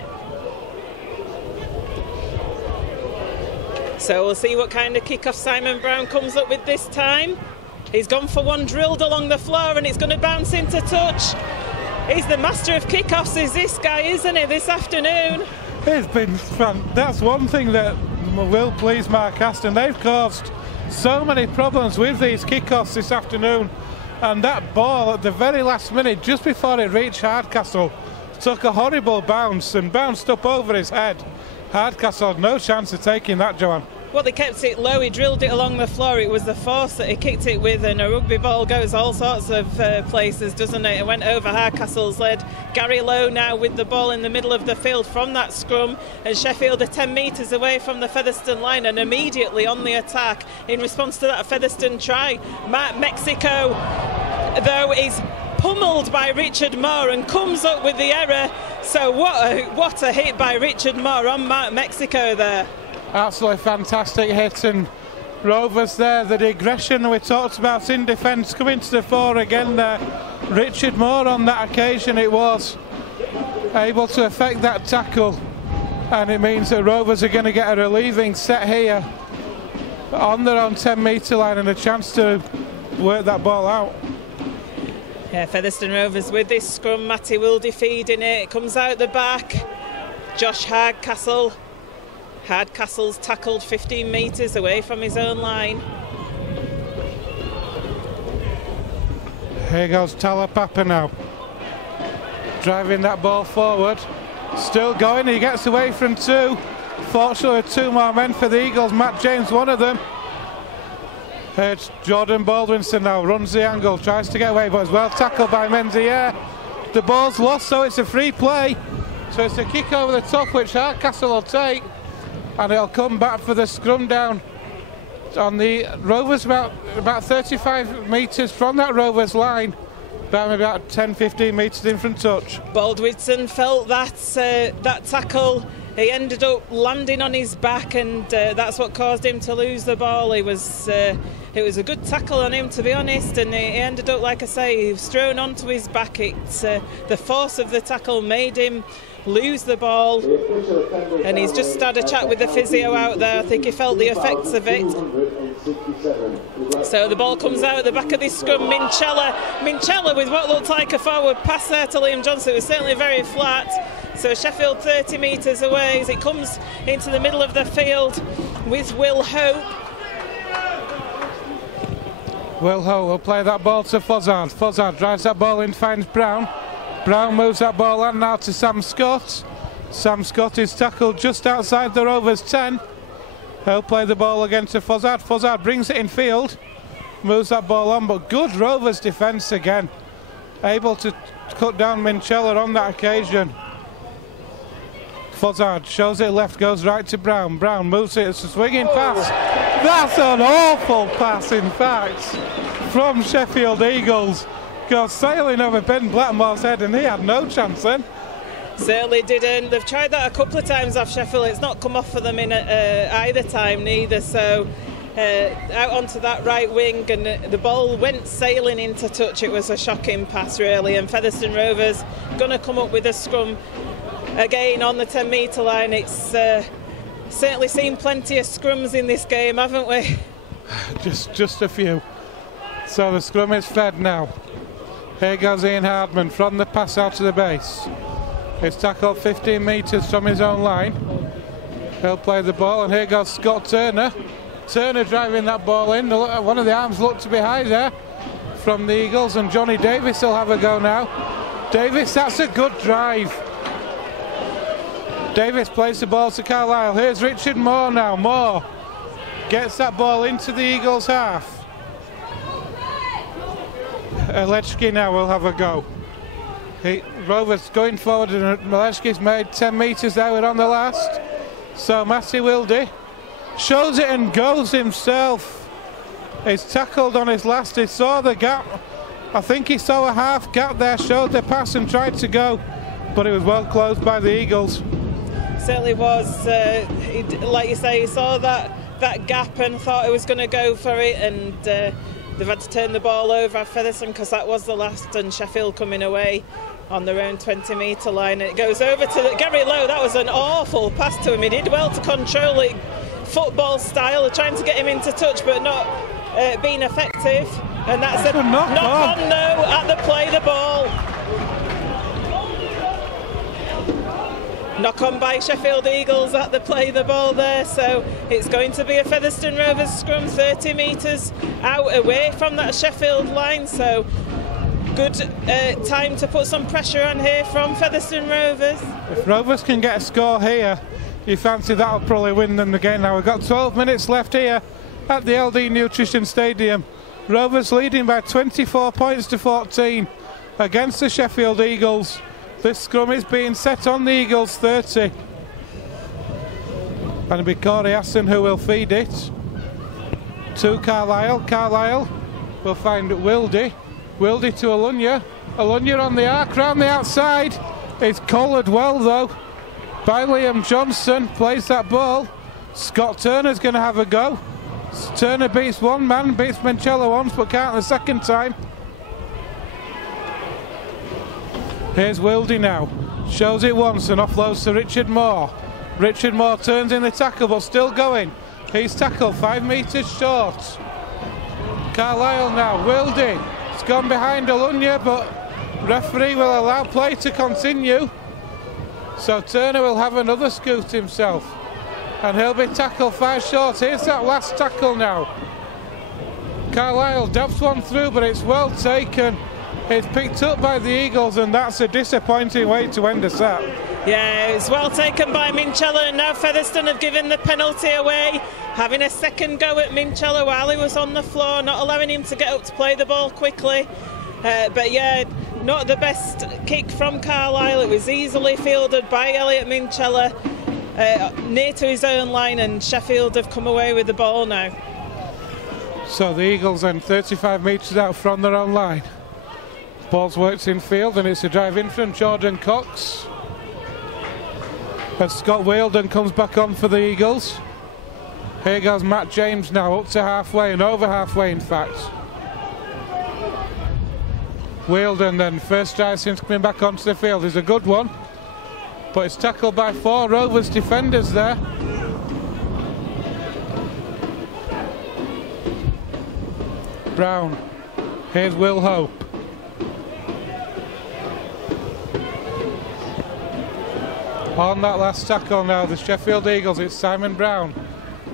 So we'll see what kind of kick-off Simon Brown comes up with this time. He's gone for one drilled along the floor and it's going to bounce into touch. He's the master of kick-offs, is this guy, isn't he, this afternoon? It's been fun. That's one thing that will please Mark Aston. They've caused so many problems with these kick-offs this afternoon, and that ball at the very last minute, just before it reached Hardcastle, took a horrible bounce and bounced up over his head. Hardcastle had no chance of taking that, Joanne. Well, they kept it low. He drilled it along the floor. It was the force that he kicked it with, and a rugby ball goes all sorts of places, doesn't it? It went over Hardcastle's lead. Gary Lowe now with the ball in the middle of the field from that scrum, and Sheffield are 10 metres away from the Featherstone line and immediately on the attack in response to that Featherstone try. Matt Mexico, though, is pummeled by Richard Moore and comes up with the error. So what a hit by Richard Moore on Matt Mexico there. Absolutely fantastic hit, and Rovers there, the aggression we talked about in defence coming to the fore again there. Richard Moore on that occasion it was able to effect that tackle, and it means that Rovers are going to get a relieving set here on their own 10-metre line and a chance to work that ball out. Yeah, Featherstone Rovers with this scrum, Matty Wilde feeding it, it comes out the back. Josh Hardcastle. Hardcastle's tackled 15 metres away from his own line. Here goes Talapapa now, driving that ball forward, still going, he gets away from 2. Fortunately 2 more men for the Eagles, Matt James one of them. Here's Jordan Baldwinson now, runs the angle, tries to get away, but is well tackled by Menzies. The ball's lost, so it's a free play, so it's a kick over the top which Hardcastle will take, and it'll come back for the scrum down on the Rovers, about 35 metres from that Rovers line, about 10-15 metres in from touch. Baldwinson felt that tackle. He ended up landing on his back, and that's what caused him to lose the ball. It was a good tackle on him, to be honest, and he ended up, like I say, he was thrown onto his back. The force of the tackle made him lose the ball, and he's just had a chat with the physio out there. I think he felt the effects of it. So the ball comes out at the back of this scrum. Minchella with what looked like a forward pass there to Liam Johnson. It was certainly very flat. So Sheffield 30 metres away as it comes into the middle of the field with Will Hope. Will Hope will play that ball to Fozzard. Fozzard drives that ball in, finds Brown. Brown moves that ball on now to Sam Scott. Sam Scott is tackled just outside the Rovers 10. He'll play the ball again to Fozzard. Fozzard brings it in field, moves that ball on, but good Rovers defence again. Able to cut down Minchella on that occasion. Fozzard shows it left, goes right to Brown. Brown moves it, it's a swinging pass. That's an awful pass, in fact, from Sheffield Eagles. goes sailing over Ben Blackmore's head, and he had no chance then. Certainly didn't. They've tried that a couple of times off Sheffield. It's not come off for them in either time neither. So out onto that right wing, and the ball went sailing into touch. It was a shocking pass really, and Featherstone Rovers going to come up with a scrum again on the 10-metre line. It's certainly seen plenty of scrums in this game, haven't we? Just a few. So the scrum is fed now. Here goes Ian Hardman from the pass out to the base. It's tackled 15 metres from his own line. He'll play the ball, and here goes Scott Turner. Turner driving that ball in. One of the arms looked to be high there from the Eagles, and Johnny Davis will have a go now. Davis, that's a good drive. Davis plays the ball to Carlisle. Here's Richard Moore now. Moore gets that ball into the Eagles' half. Lechki now will have a go. Rovers going forward, and Maleshki's made 10 metres there. We're on the last. So Matty Wildy shows it and goes himself. He's tackled on his last. He saw the gap. I think he saw a half gap there, showed the pass and tried to go, but it was well closed by the Eagles. Certainly was. Like you say, he saw that gap and thought he was going to go for it, and they've had to turn the ball over at Featherstone because that was the last, and Sheffield coming away on their own 20-metre line. It goes over to Gary Lowe. That was an awful pass to him. He did well to control it, football style, trying to get him into touch, but not being effective. And that's a knock on no at the play the ball. Knock on by Sheffield Eagles at the play the ball there. So it's going to be a Featherstone Rovers scrum 30 metres out away from that Sheffield line. So good time to put some pressure on here from Featherstone Rovers. If Rovers can get a score here, you fancy that'll probably win them the game. Now we've got 12 minutes left here at the LD Nutrition Stadium. Rovers leading by 24 points to 14 against the Sheffield Eagles. This scrum is being set on the Eagles 30. And it'll be Corey Aston who will feed it to Carlisle. Carlisle will find Wildy. Wildy to Alunya. Alunya on the arc round the outside. It's collared well though by Liam Johnson. Plays that ball. Scott Turner's going to have a go. Turner beats one man, beats Menchella once but can't the second time. Here's Wildy now. Shows it once and offloads to Richard Moore. Richard Moore turns in the tackle but still going. He's tackled 5 metres short. Carlisle now. Wildy. It's gone behind Alunya, but referee will allow play to continue. So Turner will have another scoot himself. And he'll be tackled 5 short. Here's that last tackle now. Carlisle dabs one through, but it's well taken. It's picked up by the Eagles, and that's a disappointing way to end a set. Yeah, it's well taken by Minchella, and now Featherstone have given the penalty away, having a second go at Minchella while he was on the floor, not allowing him to get up to play the ball quickly. But yeah, not the best kick from Carlisle. It was easily fielded by Elliot Minchella near to his own line, and Sheffield have come away with the ball now. So the Eagles then 35 metres out from their own line. Ball's worked in field, and it's a drive in from Jordan Cox. As Scott Wheeldon comes back on for the Eagles. Here goes Matt James now, up to halfway and over halfway in fact. Wheeldon then, first drive since coming back onto the field, is a good one. But it's tackled by 4 Rovers defenders there. Brown. Here's Will Hope. On that last tackle now, the Sheffield Eagles, it's Simon Brown.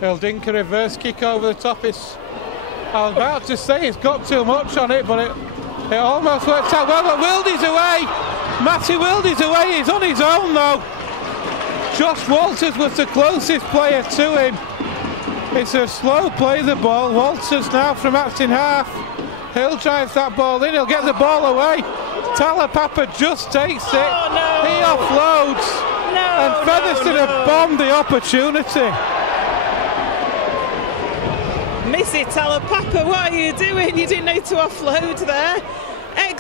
He'll dink a reverse kick over the top. I was about to say it's got too much on it, but it almost worked out well. But Wildy's away. Matty Wildy's away. He's on his own though. Josh Walters was the closest player to him. It's a slow play the ball. Walters now from acting half. He'll drive that ball in. He'll get the ball away. Talapapa just takes it. Oh, no. He offloads. And Featherstone have bombed the opportunity. Missy Talapapa, what are you doing? You didn't know to offload there.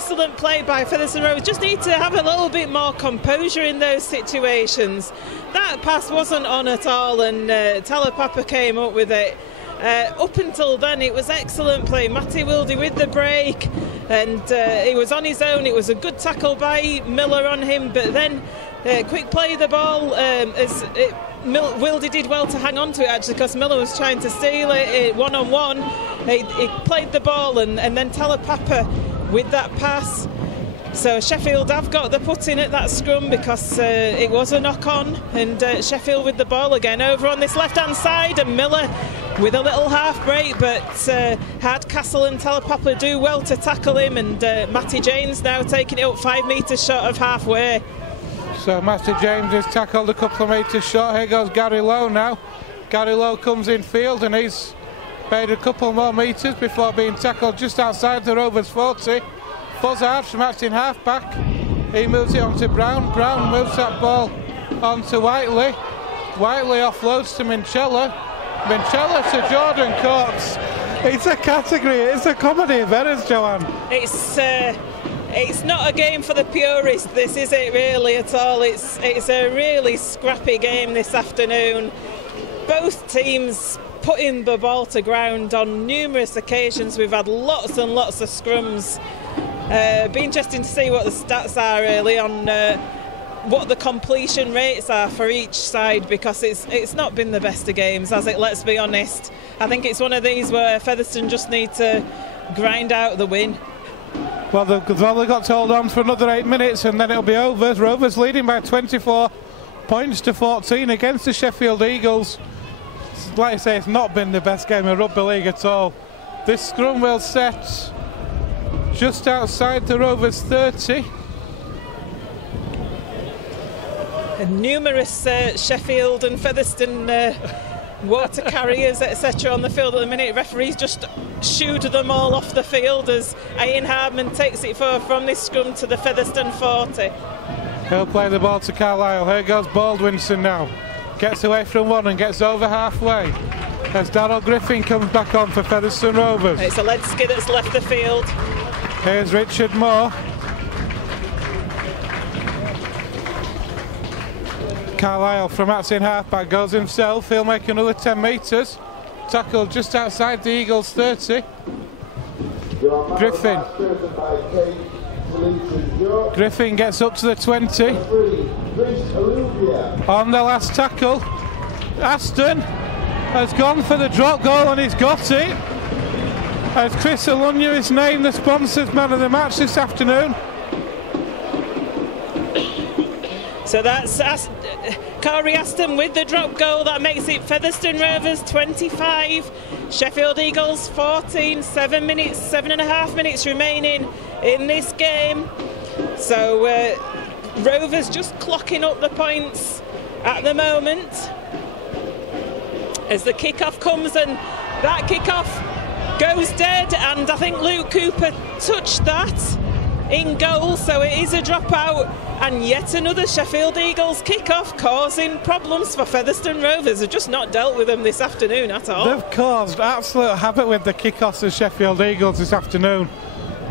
excellent play by Featherstone Rovers. Just need to have a little bit more composure in those situations. That pass wasn't on at all, and Talapapa came up with it. Up until then, it was excellent play. Matty Wildy with the break, and he was on his own. It was a good tackle by Miller on him, but then quick play of the ball. Wildy did well to hang on to it, actually, because Miller was trying to steal it one-on-one. He played the ball, and then Talapapa with that pass. So Sheffield have got the put in at that scrum because it was a knock-on, and Sheffield with the ball again over on this left-hand side, and Miller with a little half break, but Hardcastle and Talapapa do well to tackle him, and Matty James now taking it up 5 metres short of halfway. So Matty James is tackled a couple of metres short. Here goes Gary Lowe now. Gary Lowe comes in field, and he's made a couple more metres before being tackled just outside the Rovers 40. Fozzard from acting half-back. He moves it on to Brown. Brown moves that ball on to Whiteley. Whiteley offloads to Minchella. Minchella to Jordan Cox. It's a category, it's a comedy of errors, Joanne. It's not a game for the purists, this, is it really at all? It's a really scrappy game this afternoon. Both teams putting the ball to ground on numerous occasions. We've had lots and lots of scrums. Be interesting to see what the stats are really on what the completion rates are for each side, because it's not been the best of games, has it? Let's be honest. I think it's one of these where Featherstone just need to grind out the win. Well, they've got to hold on for another 8 minutes, and then it'll be over. Rovers leading by 24 points to 14 against the Sheffield Eagles. Like I say, it's not been the best game of rugby league at all. This scrum will set just outside the Rovers 30. And numerous Sheffield and Featherstone water carriers, etc. on the field at the minute. Referees just shooed them all off the field as Ian Hardman takes it from this scrum to the Featherstone 40. He'll play the ball to Carlisle. Here goes Baldwinson now. Gets away from one and gets over halfway as Darryl Griffin comes back on for Featherstone Rovers. It's Aledsky that's left the field. Here's Richard Moore. Carlisle from acting halfback goes himself. He'll make another 10 metres. Tackled just outside the Eagles 30. Griffin gets up to the 20. On the last tackle, Aston has gone for the drop goal, and he's got it. As Chris Alunya is named the sponsors man of the match this afternoon. So that's Corey Aston with the drop goal. That makes it Featherstone Rovers 25, Sheffield Eagles 14. 7.5 minutes remaining in this game. So Rovers just clocking up the points at the moment as the kick-off comes, and that kick-off goes dead, and I think Luke Cooper touched that in goal, so it is a dropout, and yet another Sheffield Eagles kick-off causing problems for Featherstone Rovers. They've just not dealt with them this afternoon at all. They've caused absolute havoc with the kick-offs of Sheffield Eagles this afternoon,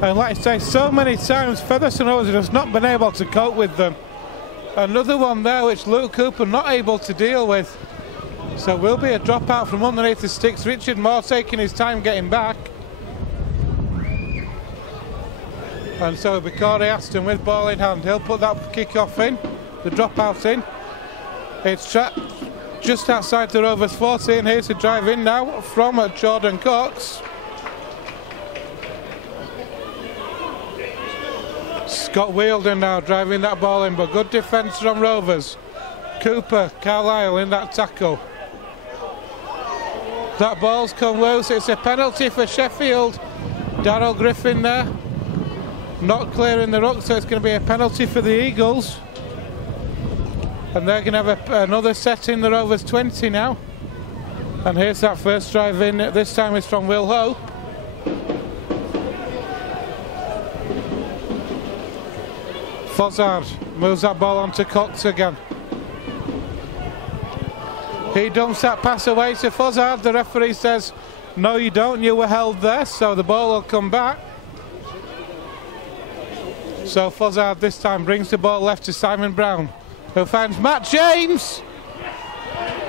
and like I say, so many times Featherstone Rovers has not been able to cope with them. Another one there which Luke Cooper not able to deal with. So will be a dropout from underneath the sticks. Richard Moore taking his time getting back. And so it'll be Corey Aston with ball in hand. He'll put that kick-off in, the dropout in. It's trapped just outside the Rovers 40, and here's a drive in now from Jordan Cox. Scott Wielden now driving that ball in, but good defence from Rovers. Cooper, Carlisle in that tackle. That ball's come loose. It's a penalty for Sheffield. Darryl Griffin there, not clearing the ruck, so it's going to be a penalty for the Eagles. And they're going to have another set in the Rovers 20 now. And here's that first drive in. This time it's from Will Hope. Fozzard moves that ball on to Cox again. He dumps that pass away to Fozzard. The referee says, no you don't, you were held there, so the ball will come back. So Fozzard this time brings the ball left to Simon Brown, who finds Matt James.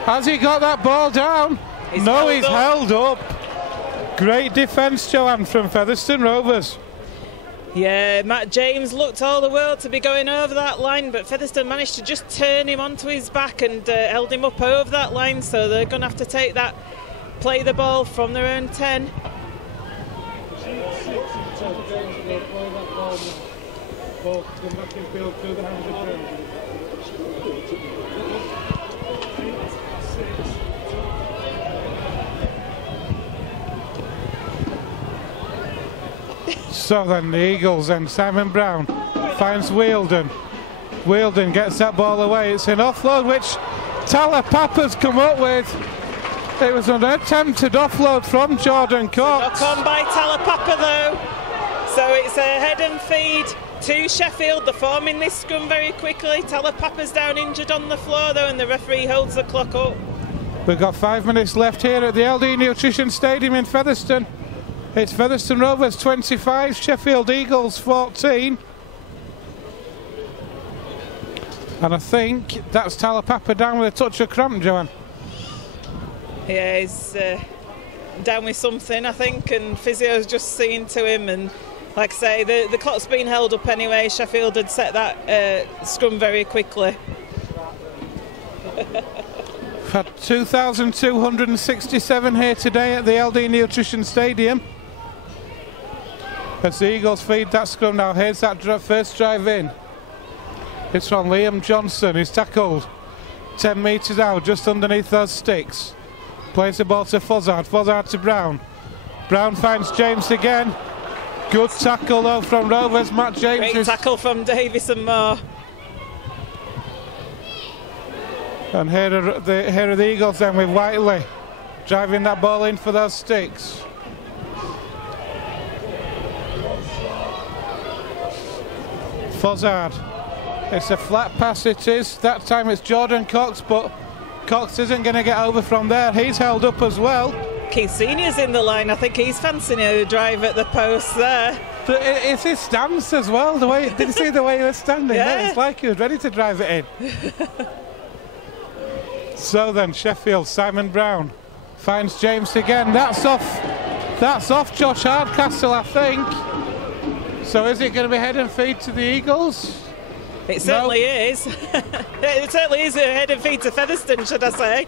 Has he got that ball down? He's held up. Great defence, Joanne, from Featherstone Rovers. Yeah, Matt James looked all the world to be going over that line, but Featherstone managed to just turn him onto his back and held him up over that line, so they're going to have to take that, play the ball from their own 10. So then the Eagles and Simon Brown finds Wielden. Wielden gets that ball away. It's an offload which Talapapa's come up with. It was an attempted offload from Jordan Cox. Knock on by Talapapa though. So it's a head and feed to Sheffield. They're forming this scrum very quickly. Talapapa's down injured on the floor though, and the referee holds the clock up. We've got 5 minutes left here at the LD Nutrition Stadium in Featherstone. It's Featherstone Rovers 25, Sheffield Eagles 14. And I think that's Talapapa down with a touch of cramp, Joanne. Yeah, he's down with something, I think, and physio's just seen to him. And like I say, the clock's been held up anyway. Sheffield had set that scrum very quickly. We've had 2,267 here today at the LD Nutrition Stadium. As the Eagles feed that scrum now, here's that first drive in. It's from Liam Johnson, who's tackled 10 metres out, just underneath those sticks. Plays the ball to Fozzard, Fozzard to Brown. Brown finds James again. Good tackle though from Rovers, Matt James. Great tackle from Davis and Moore. And here are the Eagles then with Whiteley driving that ball in for those sticks. Fozzard. It's a flat pass, it is. That time it's Jordan Cox, but Cox isn't going to get over from there. He's held up as well. Keith Senior's in the line. I think he's fancying a drive at the post there. It's his stance as well. The way, did you see the way he was standing Yeah. there? It's like he was ready to drive it in. So then Sheffield, Simon Brown finds James again. That's off Josh Hardcastle, I think. So is it going to be head and feed to the Eagles? It certainly is. It certainly is a head and feed to Featherstone, should I say.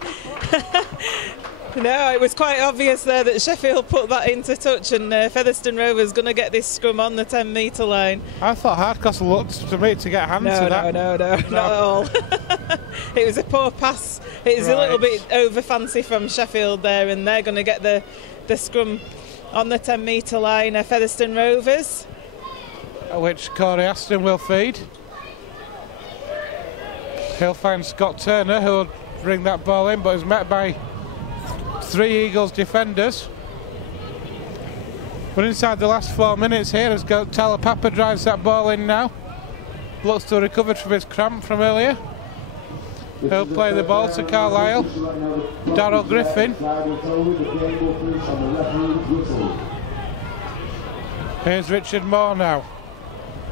No, it was quite obvious there that Sheffield put that into touch, and Featherstone Rovers going to get this scrum on the 10-metre line. I thought Hardcastle looked to me to get a hand to that. No, not at all. It was a poor pass. It was a little bit over fancy from Sheffield there, and they're going to get the scrum on the 10-metre line. Featherstone Rovers. Which Corey Aston will feed. He'll find Scott Turner, who will bring that ball in, but is met by 3 Eagles defenders. But inside the last 4 minutes here, as Talapapa drives that ball in now. Looks to have recovered from his cramp from earlier. He'll play the ball to Carlisle. Darryl Griffin. Here's Richard Moore now.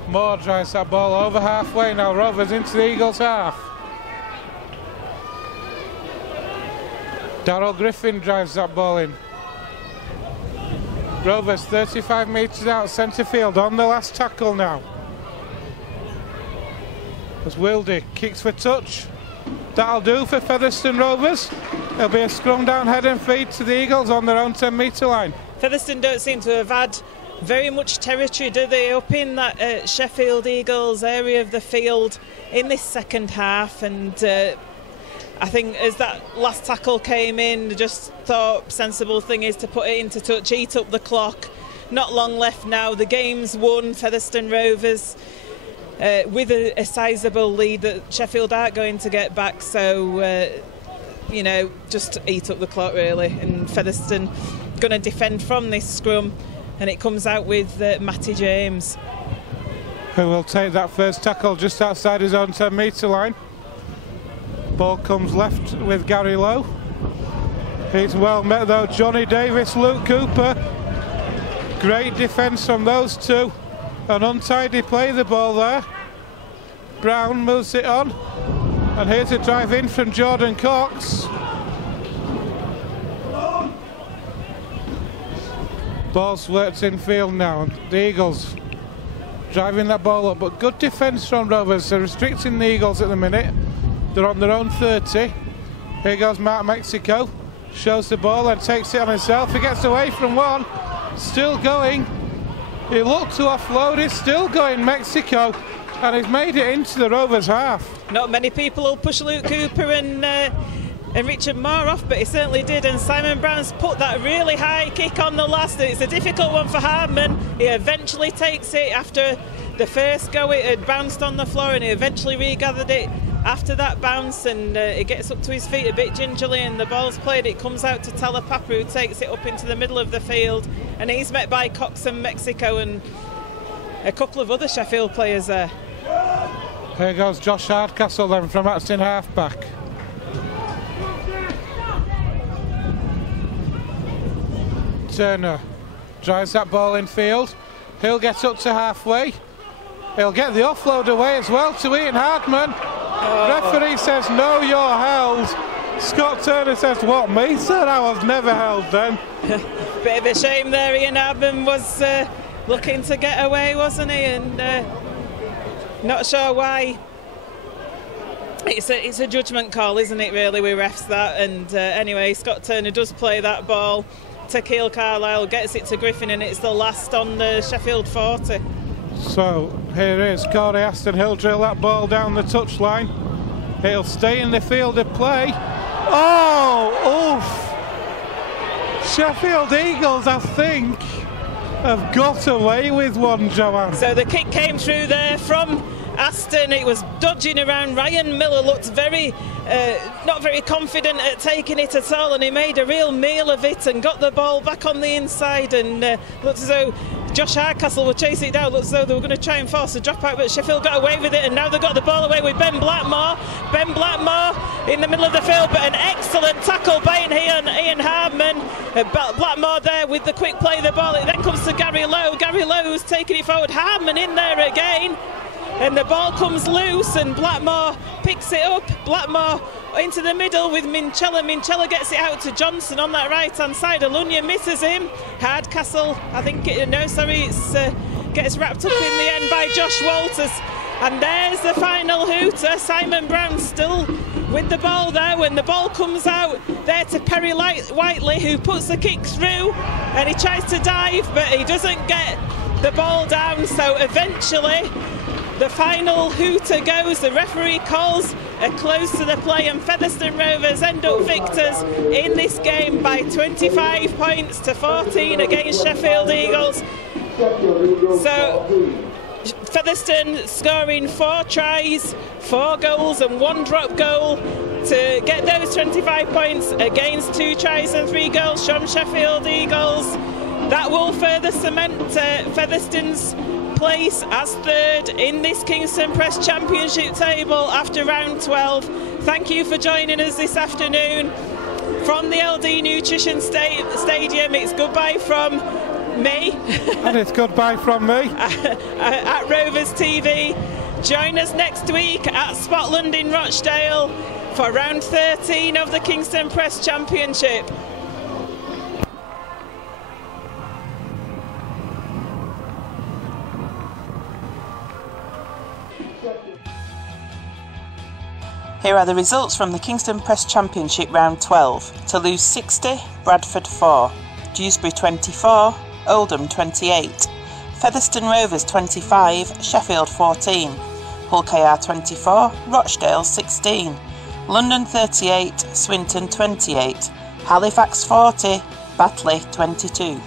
Moore drives that ball over halfway now. Rovers into the Eagles' half. Darryl Griffin drives that ball in. Rovers 35 metres out centre field on the last tackle now. As Wildy kicks for touch. That'll do for Featherstone Rovers. There'll be a scrum down head and feed to the Eagles on their own 10-metre line. Featherstone don't seem to have had very much territory, do they, up in that Sheffield Eagles area of the field in this second half, and I think as that last tackle came in, just thought sensible thing is to put it into touch, eat up the clock. Not long left now. The game's won. Featherstone Rovers with a sizable lead that Sheffield aren't going to get back, so you know, just eat up the clock really. And Featherstone going to defend from this scrum, and it comes out with Matty James, who will take that first tackle just outside his own 10-metre line. Ball comes left with Gary Lowe. He's well met though. Johnny Davis, Luke Cooper. Great defence from those two. An untidy play, the ball there. Brown moves it on. And here's a drive in from Jordan Cox. Ball's worked in field now. And the Eagles driving that ball up. But good defence from Rovers. They're restricting the Eagles at the minute. They're on their own 30. Here goes Mark Mexico. Shows the ball and takes it on himself. He gets away from one. Still going. He looked to offload it. Still going, Mexico. And he's made it into the Rovers half. Not many people will push Luke Cooper and Richard Moore off, but he certainly did. And Simon Brown's put that really high kick on the last. It's a difficult one for Hardman. He eventually takes it after the first go. It had bounced on the floor and he eventually regathered it after that bounce, and he gets up to his feet a bit gingerly and the ball's played. It comes out to Talapapa, who takes it up into the middle of the field, and he's met by Cox and Mexico and a couple of other Sheffield players there. Here goes Josh Hardcastle then from Aston halfback. Turner drives that ball in field. He'll get up to halfway. He'll get the offload away as well to Ian Hardman. Referee says, no, you're held. Scott Turner says, what, me, sir? I was never held then. Bit of a shame there. Ian Hardman was looking to get away, wasn't he? And not sure why. It's a judgment call, isn't it, really, with refs that. And anyway, Scott Turner does play that ball to Keil Carlisle, gets it to Griffin, and it's the last on the Sheffield 40. So here is Corey Aston. He'll drill that ball down the touchline. He'll stay in the field of play. Oh, oof! Sheffield Eagles, I think, have got away with one, Joanne. So the kick came through there from Aston. It was dodging around. Ryan Miller looked not very confident at taking it at all, and he made a real meal of it and got the ball back on the inside, and looked as though Josh Hardcastle would chase it down. Looked as though they were going to try and force a drop out, but Sheffield got away with it, and now they've got the ball away with Ben Blackmore. Ben Blackmore in the middle of the field, but an excellent tackle by Ian Hardman. Blackmore there with the quick play of the ball. It then comes to Gary Lowe. Gary Lowe's taking it forward. Hardman in there again. And the ball comes loose and Blackmore picks it up. Blackmore into the middle with Minchella. Minchella gets it out to Johnson on that right-hand side. Alunja misses him. Hardcastle, I think, gets wrapped up in the end by Josh Walters. And there's the final hooter. Simon Brown still with the ball there. When the ball comes out there to Perry Whiteley, who puts the kick through, and he tries to dive, but he doesn't get the ball down. So eventually the final hooter goes. The referee calls a close to the play, and Featherstone Rovers end up victors in this game by 25 points to 14 against Sheffield Eagles. So Featherstone scoring 4 tries, 4 goals and 1 drop goal to get those 25 points against 2 tries and 3 goals from Sheffield Eagles. That will further cement Featherstone's place as 3rd in this Kingston Press Championship table after round 12. Thank you for joining us this afternoon from the LD Nutrition Stadium. It's goodbye from me. And it's goodbye from me. At Rovers TV. Join us next week at Spotland in Rochdale for round 13 of the Kingston Press Championship. Here are the results from the Kingston Press Championship round 12. Toulouse 60, Bradford 4, Dewsbury 24, Oldham 28, Featherstone Rovers 25, Sheffield 14, Hull KR 24, Rochdale 16, London 38, Swinton 28, Halifax 40, Batley 22.